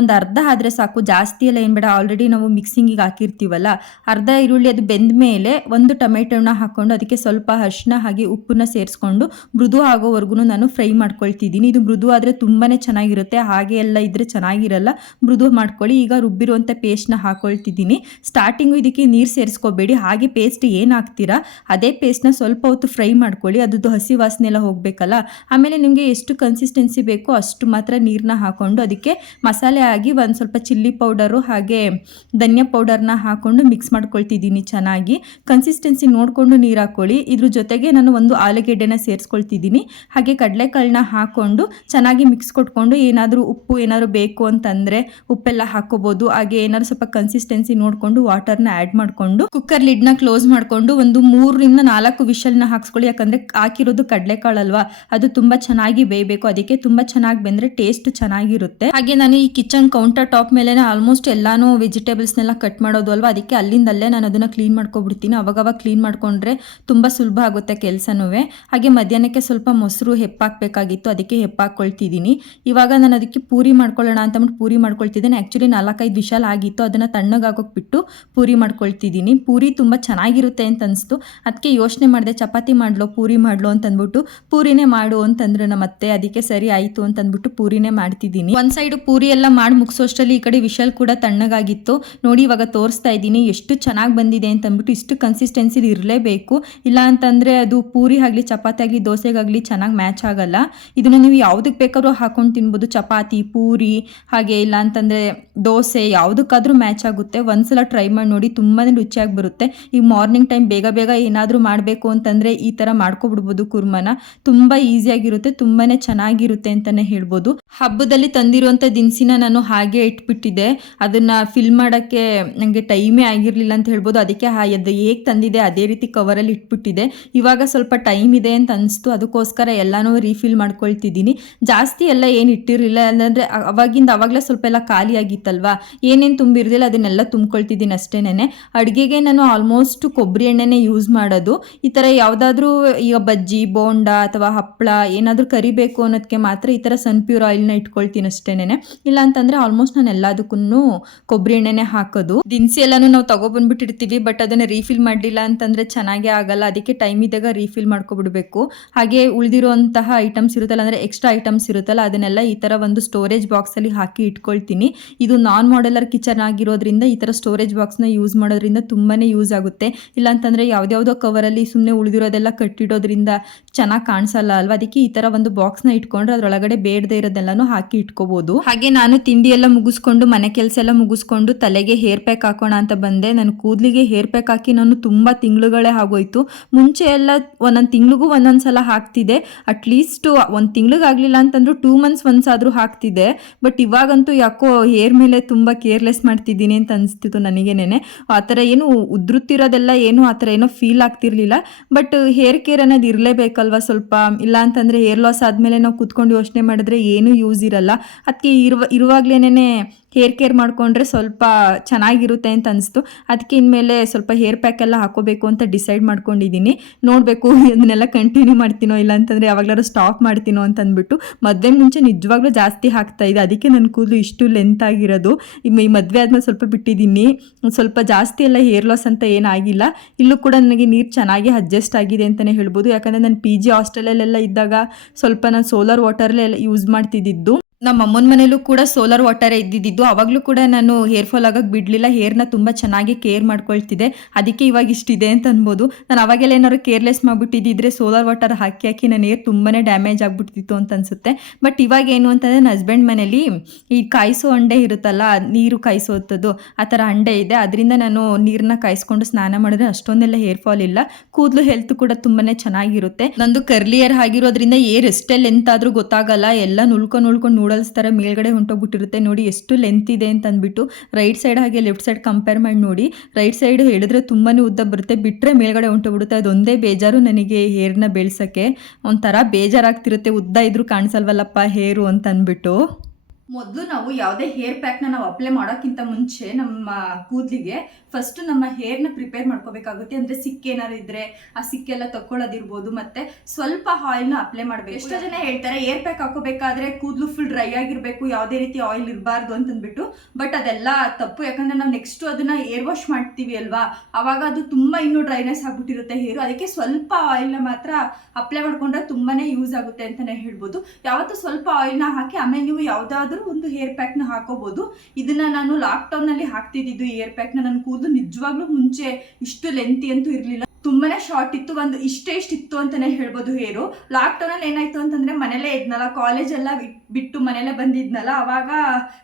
ಒಂದು ಅರ್ಧ ಆದರೆ ಸಾಕು. ಜಾಸ್ತಿ ಎಲ್ಲ ಏನು ಬೇಡ. ಆಲ್ರೆಡಿ ನಾವು ಮಿಕ್ಸಿಂಗಿಗೆ ಹಾಕಿರ್ತೀವಲ್ಲ. ಅರ್ಧ ಈರುಳ್ಳಿ ಅದು ಬೆಂದ ಮೇಲೆ ಒಂದು ಟೊಮೆಟೊನ ಹಾಕ್ಕೊಂಡು ಅದಕ್ಕೆ ಸ್ವಲ್ಪ ಅರಿಶಿನ ಹಾಗೆ ಉಪ್ಪನ್ನ ಸೇರಿಸ್ಕೊಂಡು ಮೃದು ಆಗೋವರೆಗೂ ನಾನು ಫ್ರೈ ಮಾಡ್ಕೊಳ್ತಿದ್ದೀನಿ. ಇದು ಮೃದು ಆದರೆ ತುಂಬಾ ಚೆನ್ನಾಗಿರುತ್ತೆ. ಹಾಗೆ ಎಲ್ಲ ಇದ್ದರೆ ಚೆನ್ನಾಗಿರಲ್ಲ. ಮೃದು ಮಾಡ್ಕೊಳ್ಳಿ. ಈಗ ರುಬ್ಬಿರುವಂಥ ಪೇಸ್ಟ್ನ ಹಾಕ್ಕೊಳ್ತಿದ್ದೀನಿ ಸ್ಟಾರ್ಟಿಂಗು ಇದಕ್ಕೆ ನೀರು ಸೇರಿಸ್ಕೋಬೇಡಿ. ಹಾಗೆ ಪೇಸ್ಟ್ ಏನು ಹಾಕ್ತೀರಾ ಅದೇ ಪೇಸ್ಟ್ನ ಸ್ವಲ್ಪ ಹೊತ್ತು ಫ್ರೈ ಮಾಡ್ಕೊಳ್ಳಿ. ಅದ್ರದ್ದು ಹಸಿ ವಾಸನೆ ಎಲ್ಲ ಹೋಗಬೇಕಲ್ಲ? ಆಮೇಲೆ ನಿಮಗೆ ಎಷ್ಟು ಕನ್ಸಿಸ್ಟೆನ್ಸಿ ಬೇಕೋ ಅಷ್ಟು ಮಾತ್ರ ನೀರನ್ನ ಹಾಕ್ಕೊಂಡು ಅದಕ್ಕೆ ಮಸಾಲೆ ಆಗಿ ಒಂದು ಸ್ವಲ್ಪ ಚಿಲ್ಲಿ ಪೌಡರು ಹಾಗೆ ಧನಿಯಾ ಪೌಡರ್ನ ಹಾಕ್ಕೊಂಡು ಮಿಕ್ಸ್ ಮಾಡ್ಕೊಳ್ತಿದ್ದೀನಿ ಚೆನ್ನಾಗಿ. ಕನ್ಸಿಸ್ಟೆನ್ಸಿ ನೋಡಿಕೊಂಡು ನೀರು ಹಾಕ್ಕೊಳ್ಳಿ ಇದ್ರ ಜೊತೆಗೆ ನಾನು ಒಂದು ಆಲೂಗೆಡ್ಡೆನ ಸೇರಿಸ್ಕೊಳ್ತಿದ್ದೀನಿ. ಹಾಗೆ ಕಡಲೆಕಾಳನ್ನ ಹಾಕ್ಕೊಂಡು ಚೆನ್ನಾಗಿ ಮಿಕ್ಸ್ ಕೊಟ್ಕೊಂಡು ಏನಾದರೂ ಉಪ್ಪು ಏನಾದರೂ ಬೇಕು ಅಂತಂದರೆ ಉಪ್ಪೆಲ್ಲ ಹಾಕೋಬೋದು ಹಾಗೆ ಏನಾದ್ರು ಸ್ವಲ್ಪ ಕನ್ಸಿಸ್ಟೆನ್ಸಿ ನೋಡಿಕೊಂಡು ವಾಟರ್ನ ಆ್ಯಡ್ ಮಾಡಿಕೊಂಡು ಕುಕ್ಕರ್ ಲಿಡ್ನ ಕ್ಲೋಸ್ ಮಾಡಿಕೊಂಡು ಒಂದು ಮೂರರಿಂದ ನಾಲ್ಕು ವಿಷಲ್ನ ಹಾಕ್ಸ್ಕೊಳ್ಳಿ. ಯಾಕಂದರೆ ಹಾಕಿರೋದು ಕಡಲೆಕಾಳಲ್ವಾ? ಅದು ತುಂಬ ಚೆನ್ನಾಗಿ ಬೇಯಬೇಕು. ಅದಕ್ಕೆ ತುಂಬ ಚೆನ್ನಾಗಿ ಬೆಂದರೆ ಟೇಸ್ಟ್ ಚೆನ್ನಾಗಿರುತ್ತೆ. ಹಾಗೆ ನಾನು ಈ ಕಿಚನ್ ಕೌಂಟರ್ ಟಾಪ್ ಮೇಲೆ ಆಲ್ಮೋಸ್ಟ್ ಎಲ್ಲಾನು ವೆಜಿಟೇಬಲ್ಸ್ನೆಲ್ಲ ಕಟ್ ಮಾಡೋದು ಅಲ್ವಾ? ಅದಕ್ಕೆ ಅಲ್ಲಿಂದಲ್ಲೇ ನಾನು ಅದನ್ನು ಕ್ಲೀನ್ ಮಾಡ್ಕೊಬಿಡ್ತೀನಿ. ಅವಾಗವಾಗ ಕ್ಲೀನ್ ಮಾಡ್ಕೊಂಡ್ರೆ ತುಂಬ ಸುಲಭ ಆಗುತ್ತೆ ಕೆಲಸನೂ ಹಾಗೆ ಮಧ್ಯಾಹ್ನಕ್ಕೆ ಸ್ವಲ್ಪ ಮೊಸರು ಹೆಪ್ಪಾಕಬೇಕಾಗಿತ್ತು. ಅದಕ್ಕೆ ಹೆಪ್ಪಾಕೊಳ್ತಿದ್ದೀನಿ ಇವಾಗ ನಾನು ಅದಕ್ಕೆ ಪೂರಿ ಮಾಡ್ಕೊಳ್ಳೋಣ ಅಂತ ಅಂದ್ಬಿಟ್ಟು ಪೂರಿ ಮಾಡ್ಕೊಳ್ತಿದ್ದೀನಿ. ಆ್ಯಕ್ಚುಲಿ ನಾಲ್ಕೈದು ವಿಶಾಲ ಆಗಿತ್ತು. ಅದನ್ನು ತಣ್ಣಗಾಗೋಕ್ಬಿಟ್ಟು ಪೂರಿ ಮಾಡ್ಕೊಳ್ತಿದ್ದೀನಿ. ಪೂರಿ ತುಂಬ ಚೆನ್ನಾಗಿರುತ್ತೆ ಅಂತ ಅನಿಸ್ತು. ಅದಕ್ಕೆ ಯೋಚನೆ ಮಾಡಿದೆ ಚಪಾತಿ ಮಾಡ್ಲೋ, ಪೂರಿ ಮಾಡ್ಲೋ ಅಂತ ಅಂದ್ಬಿಟ್ಟು ಪೂರಿನೇ ಮಾಡು ಅಂತಂದ್ರೆ ನಮ್ಮ ಅತ್ತೆ ಅದಕ್ಕೆ ಸರಿ ಆಯಿತು ಅಂತ ಅಂದ್ಬಿಟ್ಟು ಪೂರಿನೇ ಮಾಡ್ತಿದ್ದೀನಿ. ಒಂದು ಸೈಡು ಪೂರಿ ಎಲ್ಲ ಮಾಡಿ ಮುಗಿಸೋಷ್ಟರಲ್ಲಿ ಈ ಕಡೆ ವಿಶಾಲ್ ಕೂಡ ತಣ್ಣಗಾಗಿತ್ತು. ನೋಡಿ ಇವಾಗ ತೋರಿಸ್ತಾ ಇದ್ದೀನಿ ಎಷ್ಟು ಚೆನ್ನಾಗಿ ಬಂದಿದೆ ಅಂತ ಅಂದ್ಬಿಟ್ಟು ಇಷ್ಟು ಕನ್ಸಿಸ್ಟೆನ್ಸಿ ಇರಲೇಬೇಕು. ಇಲ್ಲ ಅಂತಂದರೆ ಅದು ಪೂರಿ ಆಗಲಿ, ಚಪಾತಿ ಆಗಲಿ ದೋಸೆಗಾಗಲಿ ಚೆನ್ನಾಗಿ ಮ್ಯಾಚ್ ಆಗಲ್ಲ. ಇದನ್ನು ನೀವು ಯಾವುದಕ್ಕೆ ಬೇಕಾದ್ರೂ ಹಾಕೊಂಡು ತಿನ್ಬೋದು. ಚಪಾತಿ, ಪೂರಿ ಹಾಗೆ ಇಲ್ಲ ಅಂತಂದರೆ ದೋಸೆ ಯಾವುದಕ್ಕಾದ್ರೂ ಮ್ಯಾಚ್ ಆಗುತ್ತೆ. ಒಂದ್ಸಲ ಟ್ರೈ ಮಾಡಿ ನೋಡಿ ತುಂಬಾ ರುಚಿಯಾಗಿ ಬರುತ್ತೆ. ಈಗ ಮಾರ್ನಿಂಗ್ ಟೈಮ್ ಬೇಗ ಬೇಗ ಏನಾದರೂ ಮಾಡಬೇಕು ಅಂತಂದರೆ ಈ ಥರ ಮಾಡ್ಕೊಬಿಡ್ಬೋದು ಕುರ್ಮನ. ತುಂಬ ಈಸಿಯಾಗಿರುತ್ತೆ ತುಂಬಾ ಚೆನ್ನಾಗಿರುತ್ತೆ ಅಂತಲೇ ಹೇಳ್ಬೋದು. ಹಬ್ಬದಲ್ಲಿ ತಂದಿರುವಂಥ ದಿನಸಿನ ನಾನು ಹಾಗೆ ಇಟ್ಬಿಟ್ಟಿದ್ದೆ. ಅದನ್ನು ಫಿಲ್ ಮಾಡೋಕ್ಕೆ ನನಗೆ ಟೈಮೇ ಆಗಿರಲಿಲ್ಲ ಅಂತ ಹೇಳ್ಬೋದು. ಅದಕ್ಕೆ ಅದು ಹೇಗೆ ತಂದಿದೆ ಅದೇ ರೀತಿ ಕವರಲ್ಲಿ ಇಟ್ಬಿಟ್ಟಿದೆ ಇವಾಗ ಸ್ವಲ್ಪ ಟೈಮ್ ಇದೆ ಅಂತ ಅನಿಸ್ತು. ಅದಕ್ಕೋಸ್ಕರ ಎಲ್ಲನೂ ರೀಫಿಲ್ ಮಾಡ್ಕೊಳ್ತಿದ್ದೀನಿ. ಜಾಸ್ತಿ ಎಲ್ಲ ಏನು ಇಟ್ಟಿರಲಿಲ್ಲ ಅಂದರೆ ಅವಾಗಿಂದ ಅವಾಗಲೇ ಸ್ವಲ್ಪ ಎಲ್ಲ ಖಾಲಿ ಆಗಿತ್ತಲ್ವಾ ಏನೇನು ತುಂಬಿರ್ದಿಲ್ಲ ಅದನ್ನೆಲ್ಲ ತುಂಬ್ಕೊಳ್ತಿದ್ದೀನಿ ಅಷ್ಟೇನೆ ಅಡುಗೆಗೆ ನಾನು ಆಲ್ಮೋಸ್ಟ್ ಕೊಬ್ಬರಿ ಎಣ್ಣೆನೇ ಯೂಸ್ ಮಾಡೋದು. ಈ ಥರ ಯಾವುದಾದ್ರೂ ಈಗ ಬಜ್ಜಿ, ಬೋಂಡ ಅಥವಾ ಹಪ್ಪಳ ಏನಾದರೂ ಕರಿಬೇಕು ಅನ್ನೋದಕ್ಕೆ ಮಾತ್ರ ಈ ಥರ ಸನ್ ಪ್ಯೂರ್ ಆಯಿಲ್ನ ಇಟ್ಕೊಳ್ತೀನಿ ಅಷ್ಟೇನೆ ಇಲ್ಲ ಅಂತಂದರೆ ಆಲ್ಮೋಸ್ಟ್ ನಾನು ಎಲ್ಲದಕ್ಕೂ ಕೊಬ್ಬರಿ ಎಣ್ಣೆನೇ ಹಾಕೋದು. ದಿನಸಿ ಎಲ್ಲನೂ ನಾವು ತಗೊಬಂದ್ಬಿಟ್ಟಿರ್ತೀವಿ ಬಟ್ ಅದನ್ನು ರೀಫಿಲ್ ಮಾಡಲಿಲ್ಲ ಅಂತಂದರೆ ಚೆನ್ನಾಗೇ ಆಗಲ್ಲ. ಅದಕ್ಕೆ ಟೈಮ್ ಇದ್ದಾಗ ರೀಫಿಲ್ ಮಾಡ್ಕೊಬಿಡ್ಬೇಕು. ಹಾಗೆ ಉಳಿದಿರುವಂತಹ ಐಟಮ್ಸ್ ಇರುತ್ತಲ್ಲ, ಅಂದರೆ ಎಕ್ಸ್ಟ್ರಾ ಐಟಮ್ಸ್ ಇರುತ್ತಲ್ಲ, ಅದನ್ನೆಲ್ಲ ಈ ಥರ ಒಂದು ಸ್ಟೋರೇಜ್ ಬಾಕ್ಸಲ್ಲಿ ಹಾಕಿ ಇಟ್ಕೊಳ್ತೀನಿ. ಇದು ನಾನ್ ಮಾಡೆಲರ್ ಕಿಚನ್ ಆಗಿರೋದ್ರಿಂದ ಈ ಥರ ಸ್ಟೋರೇಜ್ ಬಾಕ್ಸ್ನ ಯೂಸ್ ಮಾಡೋದ್ರಿಂದ ತುಂಬಾ ಯೂಸ್ ಆಗುತ್ತೆ ಇಲ್ಲಾಂತಂದರೆ ಯಾವುದ್ಯಾವುದೋ ಕವರಲ್ಲಿ ಸುಮ್ಮನೆ ಉಳಿದಿರೋದೆಲ್ಲ ಕಟ್ಟಿಡೋದ್ರಿಂದ ಚೆನ್ನಾಗಿ ಕಾಣಿಸಲ್ಲ ಅಲ್ವಾ? ಅದಕ್ಕೆ ಈ ಥರ ಒಂದು ಬಾಕ್ಸ್ನ ಇಟ್ಕೊಂಡ್ರೆ ಅದರೊಳಗಡೆ ಬೇಡದೇ ಇರೋದೆಲ್ಲನೂ ಹಾಕಿ ಇಟ್ಕೋಬೋದು. ಹಾಗೆ ನಾನು ತಿಂಡಿ ಎಲ್ಲ ಮುಗಿಸ್ಕೊಂಡು, ಮನೆ ಕೆಲಸ ಎಲ್ಲ ಮುಗಿಸ್ಕೊಂಡು ತಲೆಗೆ ಹೇರ್ ಪ್ಯಾಕ್ ಹಾಕೋಣ ಅಂತ ಬಂದೆ. ನಾನು ಕೂದಲಿಗೆ ಹೇರ್ ಪ್ಯಾಕ್ ಹಾಕಿ ನಾನು ತುಂಬ ತಿಂಗಳುಗಳೇ ಆಗೋಯ್ತು. ಮುಂಚೆ ಎಲ್ಲ ಒಂದೊಂದು ತಿಂಗಳಿಗೂ ಒಂದೊಂದು ಸಲ ಹಾಕ್ತಿದ್ದೆ. ಅಟ್ಲೀಸ್ಟ್ ಒಂದು ತಿಂಗ್ಳಿಗಾಗಲಿಲ್ಲ ಅಂತಂದ್ರೂ ಟೂ ಮಂತ್ಸ್ ಒನ್ಸ್ ಆದರೂ ಹಾಕ್ತಿದೆ ಬಟ್ ಇವಾಗಂತೂ ಯಾಕೋ ಹೇರ್ ಮೇಲೆ ತುಂಬ ಕೇರ್ಲೆಸ್ ಮಾಡ್ತಿದ್ದೀನಿ ಅಂತ ಅನಿಸ್ತಿತ್ತು ನನಗೇನೆ ಆ ಥರ ಏನು ಉದುರುತ್ತಿರೋದೆಲ್ಲ ಏನು ಆ ಥರ ಏನೋ ಫೀಲ್ ಆಗ್ತಿರ್ಲಿಲ್ಲ. ಬಟ್ ಹೇರ್ ಕೇರ್ ಅನ್ನೋದು ಇರಲೇಬೇಕಲ್ವ ಸ್ವಲ್ಪ? ಇಲ್ಲ ಅಂತಂದರೆ ಹೇರ್ ಲಾಸ್ ಆದಮೇಲೆ ನಾವು ಕೂತ್ಕೊಂಡು ಯೋಚನೆ ಮಾಡಿದ್ರೆ ಏನೂ ಯೂಸ್ ಇರಲ್ಲ. ಅದಕ್ಕೆ ಇರುವ ಇರುವಾಗ್ಲೇನೆ ಹೇರ್ ಕೇರ್ ಮಾಡಿಕೊಂಡ್ರೆ ಸ್ವಲ್ಪ ಚೆನ್ನಾಗಿರುತ್ತೆ ಅಂತ ಅನಿಸ್ತು. ಅದಕ್ಕೆ ಇನ್ಮೇಲೆ ಸ್ವಲ್ಪ ಹೇರ್ ಪ್ಯಾಕ್ ಎಲ್ಲ ಹಾಕೋಬೇಕು ಅಂತ ಡಿಸೈಡ್ ಮಾಡ್ಕೊಂಡಿದ್ದೀನಿ. ನೋಡಬೇಕು ಇದನ್ನೆಲ್ಲ ಕಂಟಿನ್ಯೂ ಮಾಡ್ತೀನೋ ಇಲ್ಲ ಅಂತಂದರೆ ಸ್ಟಾಪ್ ಮಾಡ್ತೀನೋ ಅಂತ ಅಂದ್ಬಿಟ್ಟು. ಮದುವೆ ಮುಂಚೆ ನಿಜವಾಗ್ಲೂ ಜಾಸ್ತಿ ಹಾಕ್ತಾ ಇದೆ ಅದಕ್ಕೆ ನನ್ನ ಕೂದಲು ಇಷ್ಟು ಲೆಂತ್ ಆಗಿರೋದು. ಈ ಮದುವೆ ಆದಮೇಲೆ ಸ್ವಲ್ಪ ಬಿಟ್ಟಿದ್ದೀನಿ. ಸ್ವಲ್ಪ ಜಾಸ್ತಿ ಎಲ್ಲ ಹೇರ್ ಲಾಸ್ ಅಂತ ಏನಾಗಿಲ್ಲ. ಇಲ್ಲೂ ಕೂಡ ನನಗೆ ನೀರು ಚೆನ್ನಾಗಿ ಅಡ್ಜಸ್ಟ್ ಆಗಿದೆ ಅಂತಲೇ ಹೇಳ್ಬೋದು. ಯಾಕಂದರೆ ನಾನು ಪಿ ಜಿ ಹಾಸ್ಟೆಲಲ್ಲೆಲ್ಲ ಇದ್ದಾಗ ಸ್ವಲ್ಪ ನಾನು ಸೋಲಾರ್ ವಾಟರ್ಲೆಲ್ಲ ಯೂಸ್ ಮಾಡ್ತಿದ್ದಿದ್ದು. ನಮ್ಮ ಅಮ್ಮನ ಮನೇಲೂ ಕೂಡ ಸೋಲಾರ್ ವಾಟರ್ ಇದ್ದಿದ್ದು, ಅವಾಗಲೂ ಕೂಡ ನಾನು ಹೇರ್ ಫಾಲ್ ಆಗಕ್ಕೆ ಬಿಡಲಿಲ್ಲ ಹೇರ್ನ ತುಂಬ ಚೆನ್ನಾಗಿ ಕೇರ್ ಮಾಡ್ಕೊಳ್ತಿದ್ದೆ. ಅದಕ್ಕೆ ಇವಾಗ ಇಷ್ಟಿದೆ ಅಂತ ಅನ್ಬೋದು. ನಾನು ಅವಾಗೆಲ್ಲ ಏನಾದ್ರು ಕೇರ್ಲೆಸ್ ಮಾಡಿಬಿಟ್ಟಿದ್ದಿದ್ರೆ ಸೋಲಾರ್ ವಾಟರ್ ಹಾಕಿ ಹಾಕಿ ನನ್ನ ಹೇರ್ ತುಂಬಾ ಡ್ಯಾಮೇಜ್ ಆಗಿಬಿಡ್ತಿತ್ತು ಅಂತ ಅನ್ಸುತ್ತೆ. ಬಟ್ ಇವಾಗ ಏನು ಅಂತಂದರೆ, ನನ್ನ ಹಸ್ಬೆಂಡ್ ಮನೇಲಿ ಈ ಕಾಯಿಸೋ ಅಂಡೆ ಇರುತ್ತಲ್ಲ, ನೀರು ಕಾಯಿಸೋತದ್ದು ಆ ಥರ ಅಂಡೆ ಇದೆ. ಅದರಿಂದ ನಾನು ನೀರನ್ನ ಕಾಯಿಸ್ಕೊಂಡು ಸ್ನಾನ ಮಾಡಿದ್ರೆ ಅಷ್ಟೊಂದೆಲ್ಲ ಹೇರ್ ಫಾಲ್ ಇಲ್ಲ. ಕೂದಲು ಹೆಲ್ತ್ ಕೂಡ ತುಂಬಾ ಚೆನ್ನಾಗಿರುತ್ತೆ. ನಂದು ಕರ್ಲಿಯರ್ ಆಗಿರೋದ್ರಿಂದ ಏರ್ ಎಷ್ಟೇ ಲೆಂತ್ ಆದರೂ ಗೊತ್ತಾಗಲ್ಲ. ಎಲ್ಲ ನುಳ್ಕೊಂಡು ನುಳ್ಕೊಂಡು ನೂಡಲ್ಸ್ ಥರ ಮೇಲ್ಗಡೆ ಹೊಂಟೋಗ್ಬಿಟ್ಟಿರುತ್ತೆ. ನೋಡಿ ಎಷ್ಟು ಲೆಂತ್ ಇದೆ ಅಂತ ಅಂದ್ಬಿಟ್ಟು ರೈಟ್ ಸೈಡ್ ಹಾಗೆ ಲೆಫ್ಟ್ ಸೈಡ್ ಕಂಪೇರ್ ಮಾಡಿ ನೋಡಿ. ರೈಟ್ ಸೈಡ್ ಹೇಳಿದ್ರೆ ತುಂಬಾ ಉದ್ದ ಬರುತ್ತೆ. ಬಿಟ್ಟರೆ ಮೇಲ್ಗಡೆ ಹೊಂಟೋಗ್ಬಿಡುತ್ತೆ. ಅದೊಂದೇ ಬೇಜಾರು ನನಗೆ ಹೇರ್ನ ಬೆಳ್ಸೋಕ್ಕೆ. ಒಂಥರ ಬೇಜಾರಾಗ್ತಿರುತ್ತೆ. ಉದ್ದ ಇದ್ರೂ ಕಾಣಿಸಲ್ವಲ್ಲಪ್ಪ ಹೇರು ಅಂತ ಅಂದ್ಬಿಟ್ಟು ಮೊದಲು ನಾವು ಯಾವುದೇ ಹೇರ್ ಪ್ಯಾಕ್ನ ನಾವು ಅಪ್ಲೈ ಮಾಡೋಕ್ಕಿಂತ ಮುಂಚೆ ನಮ್ಮ ಕೂದಲಿಗೆ ಫಸ್ಟ್ ನಮ್ಮ ಹೇರ್ನ ಪ್ರಿಪೇರ್ ಮಾಡ್ಕೋಬೇಕಾಗುತ್ತೆ. ಅಂದರೆ ಸಿಕ್ಕೇನಾರು ಇದ್ರೆ ಆ ಸಿಕ್ಕೆಲ್ಲ ತಕ್ಕೊಳ್ಳೋದಿರ್ಬೋದು ಮತ್ತೆ ಸ್ವಲ್ಪ ಆಯಿಲ್ನ ಅಪ್ಲೈ ಮಾಡಬೇಕು. ಎಷ್ಟೋ ಜನ ಹೇಳ್ತಾರೆ ಏರ್ ಪ್ಯಾಕ್ ಹಾಕೋಬೇಕಾದ್ರೆ ಕೂದಲು ಫುಲ್ ಡ್ರೈ ಆಗಿರಬೇಕು, ಯಾವುದೇ ರೀತಿ ಆಯಿಲ್ ಇರಬಾರ್ದು ಅಂತಂದ್ಬಿಟ್ಟು. ಬಟ್ ಅದೆಲ್ಲ ತಪ್ಪು. ಯಾಕಂದ್ರೆ ನಾವು ನೆಕ್ಸ್ಟು ಅದನ್ನ ಏರ್ ವಾಶ್ ಮಾಡ್ತೀವಿ ಅಲ್ವಾ? ಆವಾಗ ಅದು ತುಂಬ ಇನ್ನೂ ಡ್ರೈನೆಸ್ ಆಗ್ಬಿಟ್ಟಿರುತ್ತೆ ಹೇರು ಅದಕ್ಕೆ ಸ್ವಲ್ಪ ಆಯಿಲ್ನ ಮಾತ್ರ ಅಪ್ಲೈ ಮಾಡ್ಕೊಂಡ್ರೆ ತುಂಬಾನೇ ಯೂಸ್ ಆಗುತ್ತೆ ಅಂತಾನೆ ಹೇಳ್ಬೋದು. ಯಾವತ್ತೂ ಸ್ವಲ್ಪ ಆಯಿಲ್ನ ಹಾಕಿ ಆಮೇಲೆ ನೀವು ಯಾವುದಾದ್ರೂ ಒಂದು ಹೇರ್ನ ಹಾಕೋಬಹುದು ಇದನ್ನ ನಾನು ಲಾಕ್ಡೌನ್ನಲ್ಲಿ ಹಾಕ್ತಿದ್ದು ಏರ್ ಪ್ಯಾಕ್ನ ನನ್ ಕೂದಲು ನಿಜವಾಗ್ಲೂ ಮುಂಚೆ ಇಷ್ಟು ಲೆಂತಿ ಅಂತೂ ಇರಲಿಲ್ಲ. ತುಂಬಾನೇ ಶಾರ್ಟ್ ಇತ್ತು, ಒಂದು ಇಷ್ಟೇ ಇತ್ತು ಅಂತಾನೆ ಹೇಳ್ಬೋದು ಹೇರು ಲಾಕ್ಡೌನ್ ಅಲ್ಲಿ ಏನಾಯ್ತು ಅಂತಂದ್ರೆ ಮನೇಲೇ ಇದ್ನಲ್ಲ ಕಾಲೇಜ್ ಎಲ್ಲ ಬಿಟ್- ಬಿಟ್ಟು ಮನೇಲೆ ಬಂದಿದ್ನಲ್ಲ, ಅವಾಗ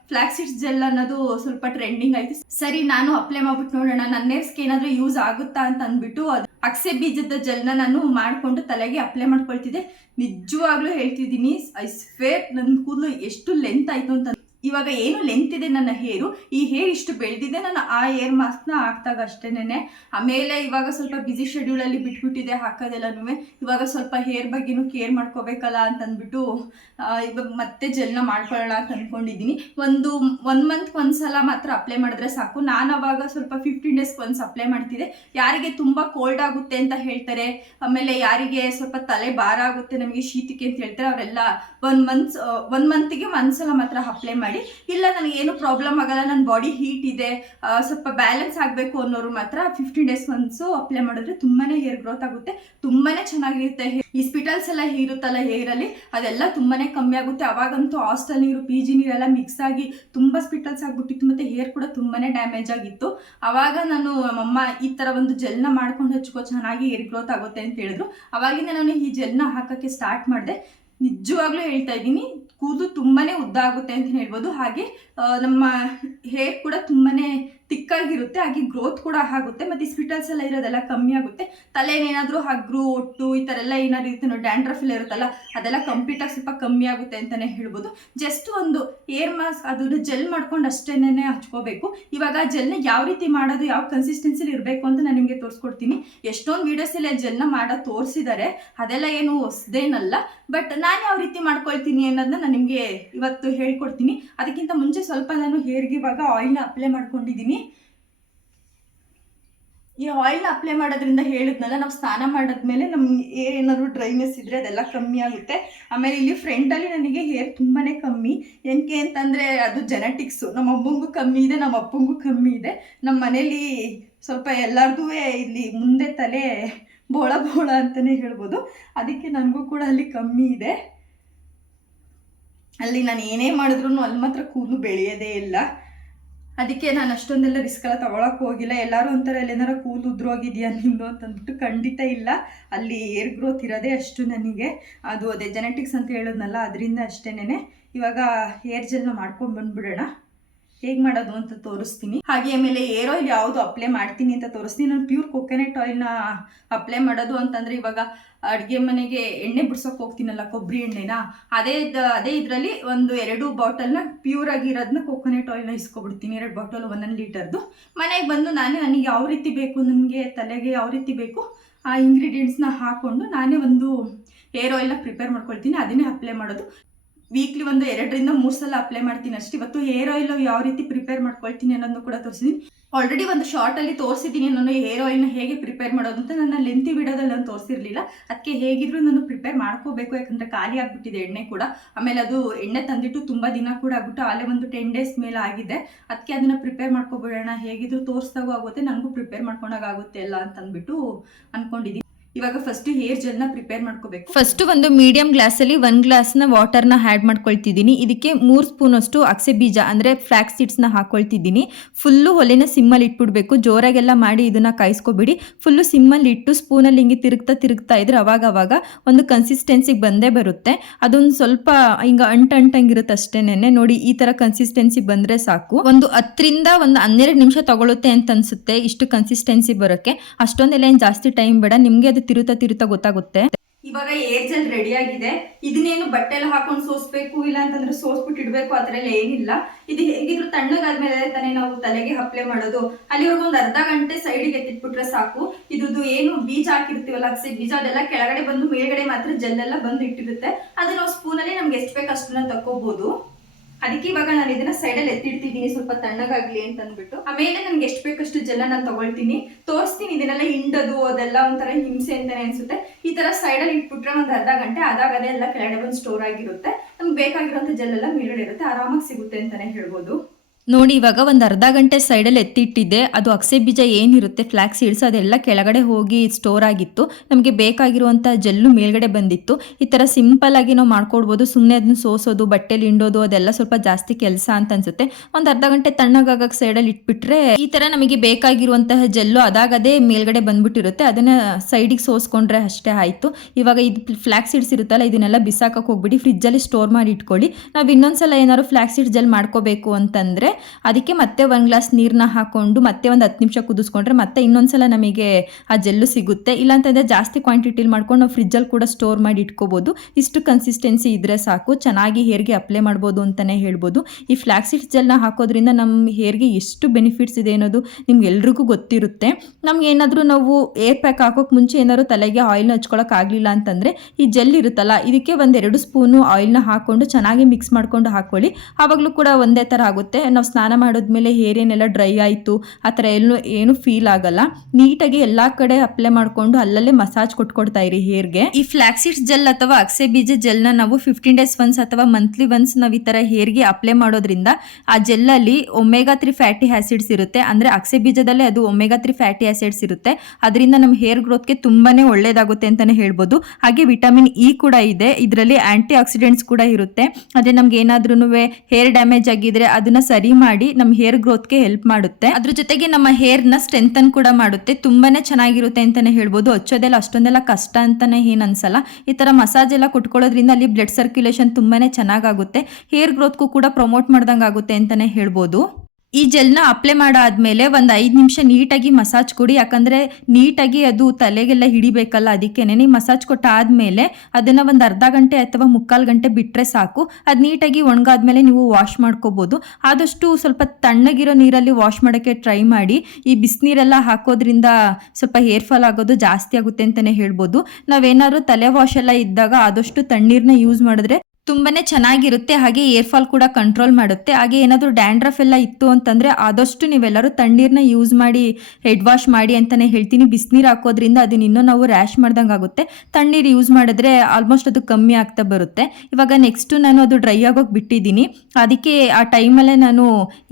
ಫ್ಲಾಕ್ಸಿಡ್ಸ್ ಜೆಲ್ ಅನ್ನೋದು ಸ್ವಲ್ಪ ಟ್ರೆಂಡಿಂಗ್ ಆಯ್ತು. ಸರಿ, ನಾನು ಅಪ್ಲೈ ಮಾಡ್ಬಿಟ್ಟು ನೋಡೋಣ. ನನ್ನ ಸ್ಕಿನ್ ಏನಾದ್ರೂ ಯೂಸ್ ಆಗುತ್ತಾ ಅಂತ ಅಂದ್ಬಿಟ್ಟು ಅದು ಅಕ್ಸೆ ಬೀಜದ ಜೆಲ್ನ ನಾನು ಮಾಡಿಕೊಂಡು ತಲೆಗೆ ಅಪ್ಲೈ ಮಾಡ್ಕೊಳ್ತಿದ್ದೆ. ನಿಜವಾಗ್ಲೂ ಹೇಳ್ತಿದ್ದೀನಿ ಐ ಸ್ವೇರ್ ನನ್ನ ಕೂದಲು ಎಷ್ಟು ಲೆಂತ್ ಆಯಿತು ಅಂತ. ಇವಾಗ ಏನು ಲೆಂತ್ ಇದೆ ನನ್ನ ಹೇರು ಈ ಹೇರ್ ಇಷ್ಟು ಬೆಳೆದಿದೆ ನಾನು ಆ ಹೇರ್ ಮಾಸ್ಕ್ನ ಹಾಕ್ದಾಗ ಅಷ್ಟೇನೆ ಆಮೇಲೆ ಇವಾಗ ಸ್ವಲ್ಪ ಬಿಸಿ ಶೆಡ್ಯೂಲಲ್ಲಿ ಬಿಟ್ಬಿಟ್ಟಿದೆ ಹಾಕೋದೆಲ್ಲನೂ ಇವಾಗ ಸ್ವಲ್ಪ ಹೇರ್ ಬಗ್ಗೆನೂ ಕೇರ್ ಮಾಡ್ಕೋಬೇಕಲ್ಲ ಅಂತ ಅಂದ್ಬಿಟ್ಟು ಆ, ಇವಾಗ ಮತ್ತೆ ಜೆಲ್ನ ಮಾಡ್ಕೊಳ್ಳೋಣ ಅಂತ ಅಂದ್ಕೊಂಡಿದ್ದೀನಿ ಒಂದು ಒನ್ ಮಂತ್ ಒಂದ್ಸಲ ಮಾತ್ರ ಅಪ್ಲೈ ಮಾಡಿದ್ರೆ ಸಾಕು. ನಾನು ಅವಾಗ ಸ್ವಲ್ಪ ಫಿಫ್ಟೀನ್ ಡೇಸ್ಗೆ ಒಂದ್ಸ ಅಪ್ಲೈ ಮಾಡ್ತಿದ್ದೆ. ಯಾರಿಗೆ ತುಂಬ ಕೋಲ್ಡ್ ಆಗುತ್ತೆ ಅಂತ ಹೇಳ್ತಾರೆ. ಆಮೇಲೆ ಯಾರಿಗೆ ಸ್ವಲ್ಪ ತಲೆ ಭಾರ ಆಗುತ್ತೆ ನಮಗೆ ಶೀತಿಕೆ ಅಂತ ಹೇಳ್ತಾರೆ. ಅವರೆಲ್ಲ ಒನ್ ಮಂತ್ಸ್ ಒನ್ ಮಂತ್ಗೆ ಒಂದ್ಸಲ ಮಾತ್ರ ಅಪ್ಲೈ ಮಾಡಿ ಇಲ್ಲ ನನಗೆ ಏನು ಪ್ರಾಬ್ಲಮ್ ಆಗಲ್ಲ ನನ್ನ ಬಾಡಿ ಹೀಟ್ ಇದೆ ಸ್ವಲ್ಪ ಬ್ಯಾಲೆನ್ಸ್ ಆಗಬೇಕು ಅನ್ನೋರು ಮಾತ್ರ ಫಿಫ್ಟೀನ್ ಡೇಸ್ ಒನ್ಸು ಅಪ್ಲೈ ಮಾಡಿದ್ರೆ ತುಂಬಾನೇ ಹೇರ್ ಗ್ರೋತ್ ಆಗುತ್ತೆ, ತುಂಬಾನೇ ಚೆನ್ನಾಗಿರುತ್ತೆ ಈ ಸ್ಪಿಟಲ್ಸ್ ಎಲ್ಲ ಇರುತ್ತಲ್ಲ ಹೇರಲ್ಲಿ ಅದೆಲ್ಲ ತುಂಬಾನೇ ಕಮ್ಮಿ ಆಗುತ್ತೆ. ಅವಾಗಂತೂ ಹಾಸ್ಟೆಲ್ ನೀರು ಪಿ ಜಿ ನೀರೆಲ್ಲ ಮಿಕ್ಸ್ ಆಗಿ ತುಂಬಾ ಸ್ಪಿಟಲ್ಸ್ ಆಗಿಬಿಟ್ಟಿತ್ತು ಮತ್ತೆ ಹೇರ್ ಕೂಡ ತುಂಬಾನೇ ಡ್ಯಾಮೇಜ್ ಆಗಿತ್ತು. ಅವಾಗ ನಾನು ಅಮ್ಮ ಈ ತರ ಒಂದು ಜೆಲ್ನ ಮಾಡ್ಕೊಂಡು ಹಚ್ಕೋ, ಚೆನ್ನಾಗಿ ಹೇರ್ ಗ್ರೋತ್ ಆಗುತ್ತೆ ಅಂತ ಹೇಳಿದ್ರು. ಅವಾಗಿಂದ ನಾನು ಈ ಜೆಲ್ನ ಹಾಕಕ್ಕೆ ಸ್ಟಾರ್ಟ್ ಮಾಡಿದೆ. ನಿಜವಾಗ್ಲೂ ಹೇಳ್ತಾ ಇದ್ದೀನಿ ಕೂದಲು ತುಂಬಾನೇ ಉದ್ದ ಆಗುತ್ತೆ ಅಂತ ಹೇಳ್ಬೋದು. ಹಾಗೆ ನಮ್ಮ ಹೇರ್ ಕೂಡ ತುಂಬಾನೇ ತಿಕ್ಕಾಗಿರುತ್ತೆ, ಹಾಗೆ ಗ್ರೋತ್ ಕೂಡ ಆಗುತ್ತೆ, ಮತ್ತೆ ಸ್ಪಿಟಲ್ಸ್ ಎಲ್ಲ ಇರೋದೆಲ್ಲ ಕಮ್ಮಿ ಆಗುತ್ತೆ. ತಲೆನೇನಾದ್ರೂ ಹಗ್ರು ಒಟ್ಟು ಈ ಥರ ಎಲ್ಲ ಏನಾದ್ರು ಇರುತ್ತೆ ಡ್ಯಾಂಡ್ರಫ್ ಎಲ್ಲ ಇರುತ್ತಲ್ಲ, ಅದೆಲ್ಲ ಕಂಪ್ಲೀಟ್ ಆಗಿ ಸ್ವಲ್ಪ ಕಮ್ಮಿ ಆಗುತ್ತೆ ಅಂತಾನೆ ಹೇಳ್ಬೋದು. ಜಸ್ಟ್ ಒಂದು ಏರ್ ಮಾಸ್ಕ್ ಅದನ್ನ ಜೆಲ್ ಮಾಡ್ಕೊಂಡು ಅಷ್ಟೇನೆ ಹಚ್ಕೋಬೇಕು. ಇವಾಗ ಜೆಲ್ನ ಯಾವ ರೀತಿ ಮಾಡೋದು, ಯಾವ ಕನ್ಸಿಸ್ಟೆನ್ಸಿಲಿ ಇರಬೇಕು ಅಂತ ನಾನು ನಿಮಗೆ ತೋರಿಸ್ಕೊಡ್ತೀನಿ. ಎಷ್ಟೊಂದು ವೀಡಿಯೋಸಲ್ಲಿ ಜೆಲ್ನ ಮಾಡೋ ತೋರಿಸಿದ್ದಾರೆ ಅದೆಲ್ಲ ಏನು ಹೊಸದೇನಲ್ಲ ಬಟ್ ನಾನು ಯಾವ ರೀತಿ ಮಾಡ್ಕೊಳ್ತೀನಿ ಅನ್ನೋದನ್ನ ನಾನು ನಿಮಗೆ ಇವತ್ತು ಹೇಳ್ಕೊಡ್ತೀನಿ. ಅದಕ್ಕಿಂತ ಮುಂಚೆ ಸ್ವಲ್ಪ ನಾನು ಹೇರ್ಗೆ ಇವಾಗ ಆಯಿಲ್ನ ಅಪ್ಲೈ ಮಾಡ್ಕೊಂಡಿದ್ದೀನಿ. ಈ ಆಯಿಲ್ನ ಅಪ್ಲೈ ಮಾಡೋದ್ರಿಂದ ಹೇಳಿದ್ನಲ್ಲ, ನಾವು ಸ್ನಾನ ಮಾಡಿದ್ಮೇಲೆ ನಮ್ಗೆ ಏನಾದ್ರು ಡ್ರೈನೆಸ್ ಇದ್ರೆ ಅದೆಲ್ಲ ಕಮ್ಮಿ ಆಗುತ್ತೆ. ಆಮೇಲೆ ಇಲ್ಲಿ ಫ್ರಂಟಲ್ಲಿ ನನಗೆ ಹೇರ್ ತುಂಬಾ ಕಮ್ಮಿ. ಏನಕ್ಕೆ ಅಂತಂದರೆ ಅದು ಜೆನೆಟಿಕ್ಸು ನಮ್ಮ ಅಮ್ಮಂಗೂ ಕಮ್ಮಿ ಇದೆ ನಮ್ಮ ಅಪ್ಪಂಗೂ ಕಮ್ಮಿ ಇದೆ. ನಮ್ಮ ಮನೇಲಿ ಸ್ವಲ್ಪ ಎಲ್ಲರದೂ ಇಲ್ಲಿ ಮುಂದೆ ತಲೆ ಬೋಳ ಬೋಳ ಅಂತಲೇ ಹೇಳ್ಬೋದು. ಅದಕ್ಕೆ ನನಗೂ ಕೂಡ ಅಲ್ಲಿ ಕಮ್ಮಿ ಇದೆ. ಅಲ್ಲಿ ನಾನು ಏನೇ ಮಾಡಿದ್ರು ಅಲ್ಲಿ ಮಾತ್ರ ಕೂದಲು ಬೆಳೆಯೋದೇ ಇಲ್ಲ. ಅದಕ್ಕೆ ನಾನು ಅಷ್ಟೊಂದೆಲ್ಲ ರಿಸ್ಕ್ ಎಲ್ಲ ತೊಗೊಳಕ್ಕೆ ಹೋಗಿಲ್ಲ. ಎಲ್ಲರೂ ಅಂತಾರೆ ಅಲ್ಲಿ ಏನಾರ ಕೂದಲು ಉದ್ರೋಗಿದೆಯಾ ನಿಂದು? ಅಂತಂದ್ಬಿಟ್ಟು ಖಂಡಿತ ಇಲ್ಲ. ಅಲ್ಲಿ ಏರ್ ಗ್ರೋತ್ ಇರೋದೇ ಅಷ್ಟು ನನಗೆ. ಅದು ಅದೇ ಜೆನೆಟಿಕ್ಸ್ ಅಂತ ಹೇಳಿದ್ನಲ್ಲ, ಅದರಿಂದ ಅಷ್ಟೇನೆ ಇವಾಗ ಹೇರ್ ಜೆಲ್ನ ಮಾಡ್ಕೊಂಡು ಬಂದ್ಬಿಡೋಣ. ಹೇಗೆ ಮಾಡೋದು ಅಂತ ತೋರಿಸ್ತೀನಿ. ಹಾಗೆ ಆಮೇಲೆ ಏರ್ ಆಯಿಲ್ ಯಾವುದು ಅಪ್ಲೈ ಮಾಡ್ತೀನಿ ಅಂತ ತೋರಿಸ್ತೀನಿ. ನಾನು ಪ್ಯೂರ್ ಕೊಕೊನೆಟ್ ಆಯಿಲ್ನ ಅಪ್ಲೈ ಮಾಡೋದು ಅಂತಂದರೆ ಇವಾಗ ಅಡುಗೆ ಮನೆಗೆ ಎಣ್ಣೆ ಬಿಡ್ಸೋಕೆ ಹೋಗ್ತೀನಲ್ಲ ಕೊಬ್ಬರಿ ಎಣ್ಣೆನ? ಅದೇ ಅದೇ ಇದರಲ್ಲಿ ಒಂದು ಎರಡು ಬಾಟಲ್ನ ಪ್ಯೂರ್ ಆಗಿರೋದನ್ನ ಕೊಕೊನೆಟ್ ಆಯಿಲ್ನ ಇಸ್ಕೊಬಿಡ್ತೀನಿ. ಎರಡು ಬಾಟಲ್ ಒಂದೊಂದು ಲೀಟರ್ದು ಮನೆಗೆ ಬಂದು ನಾನೇ ನನಗೆ ಯಾವ ರೀತಿ ಬೇಕು? ನನಗೆ ತಲೆಗೆ ಯಾವ ರೀತಿ ಬೇಕು? ಆ ಇಂಗ್ರೀಡಿಯೆಂಟ್ಸ್ನ ಹಾಕ್ಕೊಂಡು ನಾನೇ ಒಂದು ಹೇರ್ ಆಯಿಲ್ನ ಪ್ರಿಪೇರ್ ಮಾಡ್ಕೊಳ್ತೀನಿ. ಅದನ್ನೇ ಅಪ್ಲೈ ಮಾಡೋದು. ವೀಕ್ಲಿ ಒಂದು ಎರಡರಿಂದ ಮೂರು ಸಲ ಅಪ್ಲೈ ಮಾಡ್ತೀನಿ ಅಷ್ಟೇ. ಇವತ್ತು ಹೇರ್ ಆಯಿಲ್ ಯಾವ ರೀತಿ ಪ್ರಿಪೇರ್ ಮಾಡ್ಕೊಳ್ತೀನಿ ಅನ್ನೋದನ್ನು ಕೂಡ ತೋರಿಸಿದ್ದೀನಿ ಆಲ್ರೆಡಿ ಒಂದು ಶಾರ್ಟಲ್ಲಿ ತೋರಿಸಿದ್ದೀನಿ ನಾನು ಹೇರ್ ಆಯಿಲ್ನ ಹೇಗೆ ಪ್ರಿಪೇರ್ ಮಾಡೋದು ಅಂತ ನನ್ನ ಲೆಂತಿ ವಿಡಿಯೋದಲ್ಲಿ ನಾನು ತೋರಿಸಿರ್ಲಿಲ್ಲ. ಅದಕ್ಕೆ ಹೇಗಿದ್ರು ನಾನು ಪ್ರಿಪೇರ್ ಮಾಡ್ಕೋಬೇಕು, ಯಾಕಂದರೆ ಖಾಲಿ ಆಗಿಬಿಟ್ಟಿದೆ ಎಣ್ಣೆ ಕೂಡ. ಆಮೇಲೆ ಅದು ಎಣ್ಣೆ ತಂದಿಟ್ಟು ತುಂಬ ದಿನ ಕೂಡ ಆಗ್ಬಿಟ್ಟು ಅಲ್ಲೇ ಒಂದು ಟೆನ್ ಡೇಸ್ ಮೇಲೆ ಆಗಿದೆ. ಅದಕ್ಕೆ ಅದನ್ನು ಪ್ರಿಪೇರ್ ಮಾಡ್ಕೊಬಿಡೋಣ, ಹೇಗಿದ್ರು ತೋರಿಸ್ದಾಗೂ ಆಗುತ್ತೆ ನನಗೂ ಪ್ರಿಪೇರ್ ಮಾಡ್ಕೊಂಡಾಗ ಆಗುತ್ತೆ ಎಲ್ಲ ಅಂತ ಅಂದ್ಬಿಟ್ಟು ಅಂದ್ಕೊಂಡಿದ್ದೀನಿ ಇವಾಗ ಫಸ್ಟ್ ಹೇರ್ ಜೆಲ್ನ ಪ್ರಿಪೇರ್ ಮಾಡ್ಕೋಬೇಕು. ಫಸ್ಟ್ ಒಂದು ಮೀಡಿಯಂ ಗ್ಲಾಸ್ ಅಲ್ಲಿ ಒಂದ್ ಗ್ಲಾಸ್ನ ವಾಟರ್ ವಾಟರ್ನ ಆಡ್ ಮಾಡ್ಕೊಳ್ತಿದ್ದೀನಿ. ಇದಕ್ಕೆ ಮೂರ್ ಸ್ಪೂನ್ ಅಷ್ಟು ಅಕ್ಸೆ ಬೀಜ, ಅಂದರೆ ಸೀಡ್ಸ್ನ ಹಾಕೊಳ್ತಿದ್ದೀನಿ. ಫುಲ್ಲು ಒಲೆನ ಸಿಮ್ಮಲ್ಲಿ ಇಟ್ಬಿಡ್ಬೇಕು. ಜೋರಾಗೆಲ್ಲ ಮಾಡಿ ಇದನ್ನ ಕಾಯಿಸ್ಕೊಬಿಡಿ. ಫುಲ್ಲು ಸಿಮ್ಮಲ್ಲಿ ಇಟ್ಟು ಸ್ಪೂನಲ್ಲಿ ಹಿಂಗೆ ತಿರುಗ್ತಾ ತಿರುಗ್ತಾ ಇದ್ರೆ ಅವಾಗ ಅವಾಗ ಒಂದು ಕನ್ಸಿಸ್ಟೆನ್ಸಿಗೆ ಬಂದೇ ಬರುತ್ತೆ. ಅದೊಂದು ಸ್ವಲ್ಪ ಹಿಂಗ ಅಂಟ್ ಅಂಟಂಗಿರುತ್ತೆ ಅಷ್ಟೇನೆ ನೋಡಿ, ಈ ತರ ಕನ್ಸಿಸ್ಟೆನ್ಸಿ ಬಂದ್ರೆ ಸಾಕು. ಒಂದು ಹತ್ತರಿಂದ ಒಂದು ಹನ್ನೆರಡು ನಿಮಿಷ ತಗೊಳುತ್ತೆ ಅಂತ ಅನ್ಸುತ್ತೆ ಇಷ್ಟು ಕನ್ಸಿಸ್ಟೆನ್ಸಿ ಬರೋಕ್ಕೆ. ಅಷ್ಟೊಂದೆಲ್ಲ ಏನು ಜಾಸ್ತಿ ಟೈಮ್ ಬೇಡ. ನಿಮಗೆ ಅದು ತಿರುತ್ತಾ ತಿರುತ್ತಾ ಗೊತ್ತಾಗುತ್ತೆ. ಇವಾಗ ಏರ್ ಜೆಲ್ ರೆಡಿ ಆಗಿದೆ. ಇದನ್ನೇನು ಬಟ್ಟೆ ಎಲ್ಲ ಹಾಕೊಂಡು ಸೋಸ್ಬೇಕು ಇಲ್ಲ ಅಂತಂದ್ರೆ ಸೋಸ್ಬಿಟ್ಟು ಇಡ್ಬೇಕು, ಆ ಏನಿಲ್ಲ. ಇದು ಹೇಗಿದ್ರು ತಣ್ಣಗಾದ್ಮೇಲೆ ತಾನೇ ನಾವು ತಲೆಗೆ ಅಪ್ಲೈ ಮಾಡೋದು. ಅಲ್ಲಿವರೆಗೂ ಒಂದು ಅರ್ಧ ಗಂಟೆ ಸೈಡಿಗೆ ಎತ್ತಿಟ್ಬಿಟ್ರೆ ಸಾಕು. ಇದ್ರದ್ದು ಏನು ಬೀಜ ಹಾಕಿರ್ತೀವಲ್ಲ ಅಕ್ಸಿ ಬೀಜ, ಅದೆಲ್ಲ ಕೆಳಗಡೆ ಬಂದು ಮೇಲ್ಗಡೆ ಮಾತ್ರ ಜೆಲ್ ಎಲ್ಲ ಬಂದು ಇಟ್ಟಿರುತ್ತೆ. ಅದನ್ನ ನಾವು ಸ್ಪೂನಲ್ಲಿ ನಮ್ಗೆ ಎಷ್ಟು ಬೇಕು ಅಷ್ಟನ್ನ ತಕ್ಕೋಬಹುದು ಅದಕ್ಕೆ ಇವಾಗ ನಾನು ಇದನ್ನ ಸೈಡಲ್ಲಿ ಎತ್ತಿಡ್ತಿದ್ದೀನಿ. ಸ್ವಲ್ಪ ತಣ್ಣಗಾಗ್ಲಿ ಅಂತ ಅಂದ್ಬಿಟ್ಟು ಆಮೇಲೆ ನನ್ಗೆ ಎಷ್ಟು ಬೇಕಷ್ಟು ಜೆಲ್ಲ ನಾನು ತಗೊಳ್ತೀನಿ. ತೋರಿಸ್ತೀನಿ ಇದನ್ನೆಲ್ಲ ಹಿಂಡೋದು, ಅದೆಲ್ಲ ಒಂಥರ ಹಿಂಸೆ ಅಂತಾನೆ ಅನ್ಸುತ್ತೆ. ಈ ತರ ಸೈಡಲ್ಲಿ ಇಟ್ಬಿಟ್ರೆ ಒಂದು ಅರ್ಧ ಗಂಟೆ ಆದಾಗ ಅದೇ ಎಲ್ಲ ಕೆಳಗಡೆ ಬಂದು ಸ್ಟೋರ್ ಆಗಿರುತ್ತೆ. ನಮ್ಗೆ ಬೇಕಾಗಿರೋಂಥ ಜೆಲ್ ಎಲ್ಲ ಮೇಲ್ಗಡೆ ಇರುತ್ತೆ. ಆರಾಮಾಗಿ ಸಿಗುತ್ತೆ ಅಂತಾನೆ ಹೇಳ್ಬೋದು. ನೋಡಿ, ಇವಾಗ ಒಂದು ಅರ್ಧ ಗಂಟೆ ಸೈಡಲ್ಲಿ ಎತ್ತಿಟ್ಟಿದ್ದೆ ಅದು ಅಕ್ಸೆ ಬೀಜ ಏನಿರುತ್ತೆ ಫ್ಲ್ಯಾಕ್ ಸೀಡ್ಸ್ ಅದೆಲ್ಲ ಕೆಳಗಡೆ ಹೋಗಿ ಸ್ಟೋರ್ ಆಗಿತ್ತು. ನಮಗೆ ಬೇಕಾಗಿರುವಂಥ ಜೆಲ್ಲು ಮೇಲ್ಗಡೆ ಬಂದಿತ್ತು. ಈ ಥರ ಸಿಂಪಲ್ ಆಗಿ ನಾವು ಮಾಡ್ಕೊಡ್ಬೋದು. ಸುಮ್ಮನೆ ಅದನ್ನ ಸೋಸೋದು, ಬಟ್ಟೆಲಿ ಹಿಂಡೋದು, ಅದೆಲ್ಲ ಸ್ವಲ್ಪ ಜಾಸ್ತಿ ಕೆಲಸ ಅಂತ ಅನ್ಸುತ್ತೆ. ಒಂದು ಅರ್ಧ ಗಂಟೆ ತಣ್ಣಗಾಗಕ್ಕೆ ಸೈಡಲ್ಲಿ ಇಟ್ಬಿಟ್ರೆ ಈ ಥರ ನಮಗೆ ಬೇಕಾಗಿರುವಂತಹ ಜೆಲ್ಲು ಅದಾಗದೇ ಮೇಲ್ಗಡೆ ಬಂದ್ಬಿಟ್ಟಿರುತ್ತೆ. ಅದನ್ನ ಸೈಡಿಗೆ ಸೋಸ್ಕೊಂಡ್ರೆ ಅಷ್ಟೇ ಆಯಿತು. ಇವಾಗ ಇದು ಫ್ಲ್ಯಾಕ್ ಸೀಡ್ಸ್ ಇರುತ್ತಲ್ಲ, ಇದನ್ನೆಲ್ಲ ಬಿಸಾಕಕ್ಕೆ ಹೋಗ್ಬಿಡಿ. ಫ್ರಿಜ್ಜಲ್ಲಿ ಸ್ಟೋರ್ ಮಾಡಿ ಇಟ್ಕೊಳ್ಳಿ. ನಾವು ಇನ್ನೊಂದ್ಸಲ ಏನಾದ್ರು ಫ್ಲ್ಯಾಕ್ ಸೀಡ್ಸ್ ಜೆಲ್ ಮಾಡ್ಕೋಬೇಕು ಅಂತಂದರೆ ಅದಕ್ಕೆ ಮತ್ತೆ ಒಂದು ಗ್ಲಾಸ್ ನೀರನ್ನ ಹಾಕೊಂಡು ಮತ್ತೆ ಒಂದು ಹತ್ತು ನಿಮಿಷ ಕುದಿಸ್ಕೊಂಡ್ರೆ ಮತ್ತೆ ಇನ್ನೊಂದ್ಸಲ ನಮಗೆ ಆ ಜೆಲ್ಲು ಸಿಗುತ್ತೆ. ಇಲ್ಲಾಂತಂದರೆ ಜಾಸ್ತಿ ಕ್ವಾಂಟಿಟಿಲಿ ಮಾಡ್ಕೊಂಡು ನಾವು ಫ್ರಿಜ್ಜಲ್ಲಿ ಕೂಡ ಸ್ಟೋರ್ ಮಾಡಿ ಇಟ್ಕೋಬೋದು. ಇಷ್ಟು ಕನ್ಸಿಸ್ಟೆನ್ಸಿ ಇದ್ದರೆ ಸಾಕು. ಚೆನ್ನಾಗಿ ಹೇರ್ಗೆ ಅಪ್ಲೈ ಮಾಡ್ಬೋದು ಅಂತಲೇ ಹೇಳ್ಬೋದು. ಈ ಫ್ಲ್ಯಾಕ್ ಸೀಡ್ಸ್ ಜೆಲ್ನ ಹಾಕೋದ್ರಿಂದ ನಮ್ಮ ಹೇರ್ಗೆ ಎಷ್ಟು ಬೆನಿಫಿಟ್ಸ್ ಇದೆ ಅನ್ನೋದು ನಿಮ್ಗೆ ಎಲ್ರಿಗೂ ಗೊತ್ತಿರುತ್ತೆ. ನಮ್ಗೆ ಏನಾದರೂ ನಾವು ಏರ್ ಪ್ಯಾಕ್ ಹಾಕೋಕೆ ಮುಂಚೆ ಏನಾದ್ರು ತಲೆಗೆ ಆಯಿಲ್ನ ಹಚ್ಕೊಳಕ್ ಆಗಲಿಲ್ಲ ಅಂತಂದರೆ ಈ ಜೆಲ್ ಇರುತ್ತಲ್ಲ, ಇದಕ್ಕೆ ಒಂದೆರಡು ಸ್ಪೂನು ಆಯಿಲ್ನ ಹಾಕ್ಕೊಂಡು ಚೆನ್ನಾಗಿ ಮಿಕ್ಸ್ ಮಾಡ್ಕೊಂಡು ಹಾಕ್ಕೊಳ್ಳಿ ಆವಾಗಲೂ ಕೂಡ ಒಂದೇ ಥರ ಆಗುತ್ತೆ. ನಾವು ಸ್ನಾನ ಮಾಡಿದ್ಮೇಲೆ ಹೇರ್ ಏನೆಲ್ಲ ಡ್ರೈ ಆಯಿತು, ಆ ಥರ ಎಲ್ಲೂ ಏನು ಫೀಲ್ ಆಗಲ್ಲ. ನೀಟಾಗಿ ಎಲ್ಲ ಕಡೆ ಅಪ್ಲೈ ಮಾಡಿಕೊಂಡು ಅಲ್ಲಲ್ಲೇ ಮಸಾಜ್ ಕೊಟ್ಕೊಡ್ತಾ ಇರಿ ಹೇರ್ಗೆ. ಈ ಫ್ಲಾಕ್ಸಿಡ್ಸ್ ಜೆಲ್ ಅಥವಾ ಅಕ್ಸೆ ಬೀಜ ಜೆಲ್ನ ನಾವು ಫಿಫ್ಟೀನ್ ಡೇಸ್ ಒನ್ಸ್ ಅಥವಾ ಮಂತ್ಲಿ ಒನ್ಸ್ ನಾವು ಈ ಥರ ಹೇರ್ಗೆ ಅಪ್ಲೈ ಮಾಡೋದ್ರಿಂದ ಆ ಜೆಲ್ಲಲ್ಲಿ ಒಮೆಗಾ ತ್ರೀ ಫ್ಯಾಟಿ ಆಸಿಡ್ಸ್ ಇರುತ್ತೆ. ಅಂದರೆ ಅಕ್ಸೆ ಬೀಜದಲ್ಲೇ ಅದು ಒಮೆಗಾ ತ್ರೀ ಫ್ಯಾಟಿ ಆಸಿಡ್ಸ್ ಇರುತ್ತೆ. ಅದರಿಂದ ನಮ್ಮ ಹೇರ್ ಗ್ರೋತ್ಗೆ ತುಂಬಾನೇ ಒಳ್ಳೇದಾಗುತ್ತೆ ಅಂತಲೇ ಹೇಳ್ಬೋದು. ಹಾಗೆ ವಿಟಮಿನ್ ಇ ಕೂಡ ಇದೆ. ಇದರಲ್ಲಿ ಆಂಟಿ ಆಕ್ಸಿಡೆಂಟ್ಸ್ ಕೂಡ ಇರುತ್ತೆ. ಅದೇ ನಮ್ಗೆ ಏನಾದ್ರೂ ಹೇರ್ ಡ್ಯಾಮೇಜ್ ಆಗಿದ್ರೆ ಅದನ್ನ ಸರಿ ಮಾಡಿ ನಮ್ಮ ಹೇರ್ ಗ್ರೋತ್ಗೆ ಹೆಲ್ಪ್ ಮಾಡುತ್ತೆ. ಅದ್ರ ಜೊತೆಗೆ ನಮ್ಮ ಹೇರ್ನ ಸ್ಟ್ರೆಂಥನ್ ಕೂಡ ಮಾಡುತ್ತೆ. ತುಂಬಾನೇ ಚೆನ್ನಾಗಿರುತ್ತೆ ಅಂತಾನೆ ಹೇಳ್ಬೋದು. ಹಚ್ಚೋದೆಲ್ಲ ಅಷ್ಟೊಂದೆಲ್ಲ ಕಷ್ಟ ಅಂತಾನೆ ಏನ್ ಅನ್ಸಲ್ಲ. ಈ ತರ ಮಸಾಜ್ ಎಲ್ಲ ಕುಟ್ಕೊಳ್ಳೋದ್ರಿಂದ ಅಲ್ಲಿ ಬ್ಲಡ್ ಸರ್ಕ್ಯುಲೇಷನ್ ತುಂಬಾನೇ ಚೆನ್ನಾಗಾಗುತ್ತೆ. ಹೇರ್ ಗ್ರೋತ್ಗೂ ಕೂಡ ಪ್ರಮೋಟ್ ಮಾಡ್ದಂಗೆ ಆಗುತ್ತೆ ಅಂತಾನೆ ಹೇಳ್ಬೋದು. ಈ ಜೆಲ್ನ ಅಪ್ಲೈ ಮಾಡಾದ್ಮೇಲೆ ಒಂದು ಐದು ನಿಮಿಷ ನೀಟಾಗಿ ಮಸಾಜ್ ಕೊಡಿ. ಯಾಕಂದರೆ ನೀಟಾಗಿ ಅದು ತಲೆಗೆಲ್ಲ ಹಿಡಿಬೇಕಲ್ಲ, ಅದಕ್ಕೇನೆ ನೀವು ಮಸಾಜ್ ಕೊಟ್ಟಾದ್ಮೇಲೆ ಅದನ್ನು ಒಂದು ಅರ್ಧ ಗಂಟೆ ಅಥವಾ ಮುಕ್ಕಾಲು ಗಂಟೆ ಬಿಟ್ಟರೆ ಸಾಕು. ಅದು ನೀಟಾಗಿ ಒಣಗಾದ್ಮೇಲೆ ನೀವು ವಾಶ್ ಮಾಡ್ಕೋಬೋದು. ಆದಷ್ಟು ಸ್ವಲ್ಪ ತಣ್ಣಗಿರೋ ನೀರಲ್ಲಿ ವಾಶ್ ಮಾಡೋಕ್ಕೆ ಟ್ರೈ ಮಾಡಿ. ಈ ಬಿಸಿನೀರೆಲ್ಲ ಹಾಕೋದ್ರಿಂದ ಸ್ವಲ್ಪ ಹೇರ್ ಫಾಲ್ ಆಗೋದು ಜಾಸ್ತಿ ಆಗುತ್ತೆ ಅಂತಲೇ ಹೇಳ್ಬೋದು. ನಾವೇನಾದ್ರೂ ತಲೆ ವಾಶ್ ಎಲ್ಲ ಇದ್ದಾಗ ಆದಷ್ಟು ತಣ್ಣೀರನ್ನ ಯೂಸ್ ಮಾಡಿದ್ರೆ ತುಂಬಾನೇ ಚೆನ್ನಾಗಿರುತ್ತೆ, ಹಾಗೆ ಏರ್ ಫಾಲ್ ಕೂಡ ಕಂಟ್ರೋಲ್ ಮಾಡುತ್ತೆ. ಹಾಗೆ ಏನಾದರೂ ಡ್ಯಾಂಡ್ರಫ್ ಎಲ್ಲ ಇತ್ತು ಅಂತಂದರೆ ಆದಷ್ಟು ನೀವೆಲ್ಲರೂ ತಣ್ಣೀರನ್ನ ಯೂಸ್ ಮಾಡಿ ಹೆಡ್ ವಾಶ್ ಮಾಡಿ ಅಂತಲೇ ಹೇಳ್ತೀನಿ. ಬಿಸಿನೀರು ಹಾಕೋದ್ರಿಂದ ಅದನ್ನ ಇನ್ನೂ ನಾವು ರ್ಯಾಶ್ ಮಾಡ್ದಂಗೆ ಆಗುತ್ತೆ. ತಣ್ಣೀರು ಯೂಸ್ ಮಾಡಿದ್ರೆ ಆಲ್ಮೋಸ್ಟ್ ಅದು ಕಮ್ಮಿ ಆಗ್ತಾ ಬರುತ್ತೆ. ಇವಾಗ ನೆಕ್ಸ್ಟು ನಾನು ಅದು ಡ್ರೈ ಆಗೋಕೆ ಬಿಟ್ಟಿದ್ದೀನಿ. ಅದಕ್ಕೆ ಆ ಟೈಮಲ್ಲೇ ನಾನು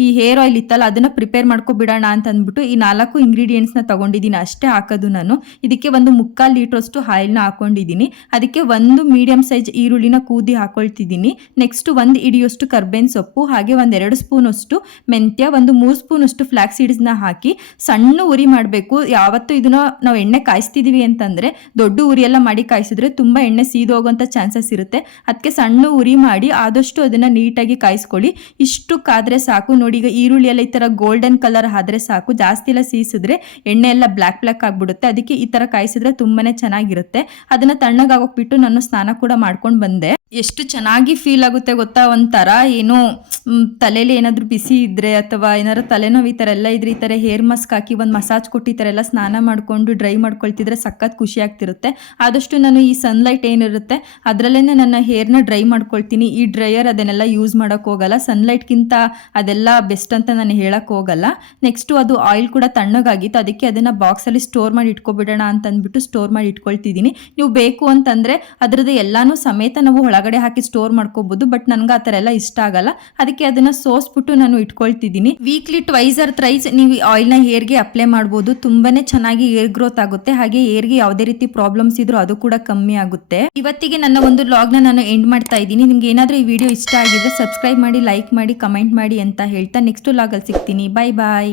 ಈ ಹೇರ್ ಆಯಿಲ್ ಇತ್ತಲ್ಲ, ಅದನ್ನು ಪ್ರಿಪೇರ್ ಮಾಡ್ಕೊಬಿಡೋಣ ಅಂತ ಅಂದ್ಬಿಟ್ಟು ಈ ನಾಲ್ಕು ಇಂಗ್ರೀಡಿಯೆಂಟ್ಸ್ನ ತೊಗೊಂಡಿದ್ದೀನಿ. ಅಷ್ಟೇ ಹಾಕೋದು ನಾನು. ಇದಕ್ಕೆ ಒಂದು ಮುಕ್ಕಾಲು ಲೀಟ್ರಷ್ಟು ಆಯಿಲ್ನ ಹಾಕೊಂಡಿದ್ದೀನಿ. ಅದಕ್ಕೆ ಒಂದು ಮೀಡಿಯಂ ಸೈಜ್ ಈರುಳ್ಳಿನ ಕೂದಿ ಹಾಕೊಳ್ತಿದ್ದೀನಿ ನೆಕ್ಸ್ಟ್ ಒಂದು ಇಡಿಯಷ್ಟು ಕರ್ಬೇನ್ ಸೊಪ್ಪು, ಹಾಗೆ ಒಂದೆರಡು ಸ್ಪೂನಷ್ಟು ಮೆಂತ್ಯ, ಒಂದು ಮೂರು ಸ್ಪೂನಷ್ಟು ಫ್ಲಾಕ್ ಸೀಡ್ಸ್ನ ಹಾಕಿ ಸಣ್ಣ ಉರಿ ಮಾಡಬೇಕು. ಯಾವತ್ತು ಇದನ್ನ ನಾವು ಎಣ್ಣೆ ಕಾಯಿಸ್ತಿದೀವಿ ಅಂತಂದ್ರೆ ದೊಡ್ಡ ಉರಿ ಎಲ್ಲ ಮಾಡಿ ಕಾಯಿಸಿದ್ರೆ ತುಂಬಾ ಎಣ್ಣೆ ಸೀದೋಗೋಂಥ ಚಾನ್ಸಸ್ ಇರುತ್ತೆ. ಅದಕ್ಕೆ ಸಣ್ಣ ಉರಿ ಮಾಡಿ ಆದಷ್ಟು ಅದನ್ನ ನೀಟಾಗಿ ಕಾಯಿಸ್ಕೊಳ್ಳಿ. ಇಷ್ಟು ಕಾದ್ರೆ ಸಾಕು. ನೋಡಿ, ಈಗ ಈರುಳ್ಳಿ ಎಲ್ಲ ಈ ತರ ಗೋಲ್ಡನ್ ಕಲರ್ ಆದ್ರೆ ಸಾಕು. ಜಾಸ್ತಿ ಎಲ್ಲ ಸೀಸಿದ್ರೆ ಎಣ್ಣೆ ಎಲ್ಲ ಬ್ಲ್ಯಾಕ್ ಬ್ಲ್ಯಾಕ್ ಆಗಿಬಿಡುತ್ತೆ. ಅದಕ್ಕೆ ಈ ತರ ಕಾಯಿಸಿದ್ರೆ ತುಂಬಾನೇ ಚೆನ್ನಾಗಿರುತ್ತೆ. ಅದನ್ನು ತಣ್ಣಗಾಗೋಗ್ಬಿಟ್ಟು ನಾನು ಸ್ನಾನ ಕೂಡ ಮಾಡ್ಕೊಂಡು ಬಂದೆ. ಎಷ್ಟು ಚೆನ್ನಾಗಿ ಫೀಲ್ ಆಗುತ್ತೆ ಗೊತ್ತಾ? ಒಂಥರ ಏನೋ ತಲೆಯಲ್ಲಿ ಏನಾದರೂ ಬಿಸಿ ಇದ್ದರೆ ಅಥವಾ ಏನಾದ್ರು ತಲೆನೋವು ಈ ಥರ ಎಲ್ಲ ಇದ್ರೆ ಈ ಥರ ಹೇರ್ ಮಾಸ್ಕ್ ಹಾಕಿ ಒಂದು ಮಸಾಜ್ ಕೊಟ್ಟು ಥರ ಎಲ್ಲ ಸ್ನಾನ ಮಾಡಿಕೊಂಡು ಡ್ರೈ ಮಾಡ್ಕೊಳ್ತಿದ್ರೆ ಸಖತ್ ಖುಷಿ ಆಗ್ತಿರುತ್ತೆ. ಆದಷ್ಟು ನಾನು ಈ ಸನ್ಲೈಟ್ ಏನಿರುತ್ತೆ ಅದರಲ್ಲೇ ನನ್ನ ಹೇರ್ನ ಡ್ರೈ ಮಾಡ್ಕೊಳ್ತೀನಿ. ಈ ಡ್ರೈಯರ್ ಅದನ್ನೆಲ್ಲ ಯೂಸ್ ಮಾಡೋಕ್ಕೆ ಹೋಗಲ್ಲ. ಸನ್ಲೈಟ್ಗಿಂತ ಅದೆಲ್ಲ ಬೆಸ್ಟ್ ಅಂತ ನಾನು ಹೇಳಕ್ಕೆ ಹೋಗಲ್ಲ. ನೆಕ್ಸ್ಟು ಅದು ಆಯಿಲ್ ಕೂಡ ತಣ್ಣಗಾಗಿತ್ತು. ಅದಕ್ಕೆ ಅದನ್ನು ಬಾಕ್ಸಲ್ಲಿ ಸ್ಟೋರ್ ಮಾಡಿ ಇಟ್ಕೊಬಿಡೋಣ ಅಂತಂದ್ಬಿಟ್ಟು ಸ್ಟೋರ್ ಮಾಡಿ ಇಟ್ಕೊಳ್ತಿದ್ದೀನಿ. ನೀವು ಬೇಕು ಅಂತಂದರೆ ಅದರದ್ದು ಎಲ್ಲಾನು ಸಮೇತ ನಾವು ಒಳಗಡೆ ಹಾಕಿ ಸ್ಟೋರ್ ಮಾಡ್ಕೋಬಹುದು ಬಟ್ ನನ್ಗೆ ಆ ಥರ ಎಲ್ಲ ಇಷ್ಟ ಆಗಲ್ಲ. ಅದಕ್ಕೆ ಅದನ್ನ ಸೋಸ್ಬಿಟ್ಟು ನಾನು ಇಟ್ಕೊಳ್ತಿದ್ದೀನಿ. ವೀಕ್ಲಿ ಟ್ವೈಸ್ ಆರ್ ಥ್ರೈಸ್ ನೀವು ಆಯಿಲ್ನ ಹೇರ್ಗೆ ಅಪ್ಲೈ ಮಾಡ್ಬೋದು. ತುಂಬಾನೇ ಚೆನ್ನಾಗಿ ಏರ್ ಗ್ರೋತ್ ಆಗುತ್ತೆ. ಹಾಗೆ ಏರ್ಗೆ ಯಾವುದೇ ರೀತಿ ಪ್ರಾಬ್ಲಮ್ಸ್ ಇದ್ರೂ ಅದು ಕೂಡ ಕಮ್ಮಿ ಆಗುತ್ತೆ. ಇವತ್ತಿಗೆ ನನ್ನ ಒಂದು ಲಾಗ್ನ ನಾನು ಎಂಡ್ ಮಾಡ್ತಾ ಇದ್ದೀನಿ. ನಿಮ್ಗೆ ಏನಾದರೂ ಈ ವಿಡಿಯೋ ಇಷ್ಟ ಆಗಿದ್ರೆ ಸಬ್ಸ್ಕ್ರೈಬ್ ಮಾಡಿ ಲೈಕ್ ಮಾಡಿ ಕಮೆಂಟ್ ಮಾಡಿ ಅಂತ ಹೇಳ್ತಾ ನೆಕ್ಸ್ಟ್ ಲಾಗಲ್ಲಿ ಸಿಗ್ತೀನಿ. ಬಾಯ್ ಬಾಯ್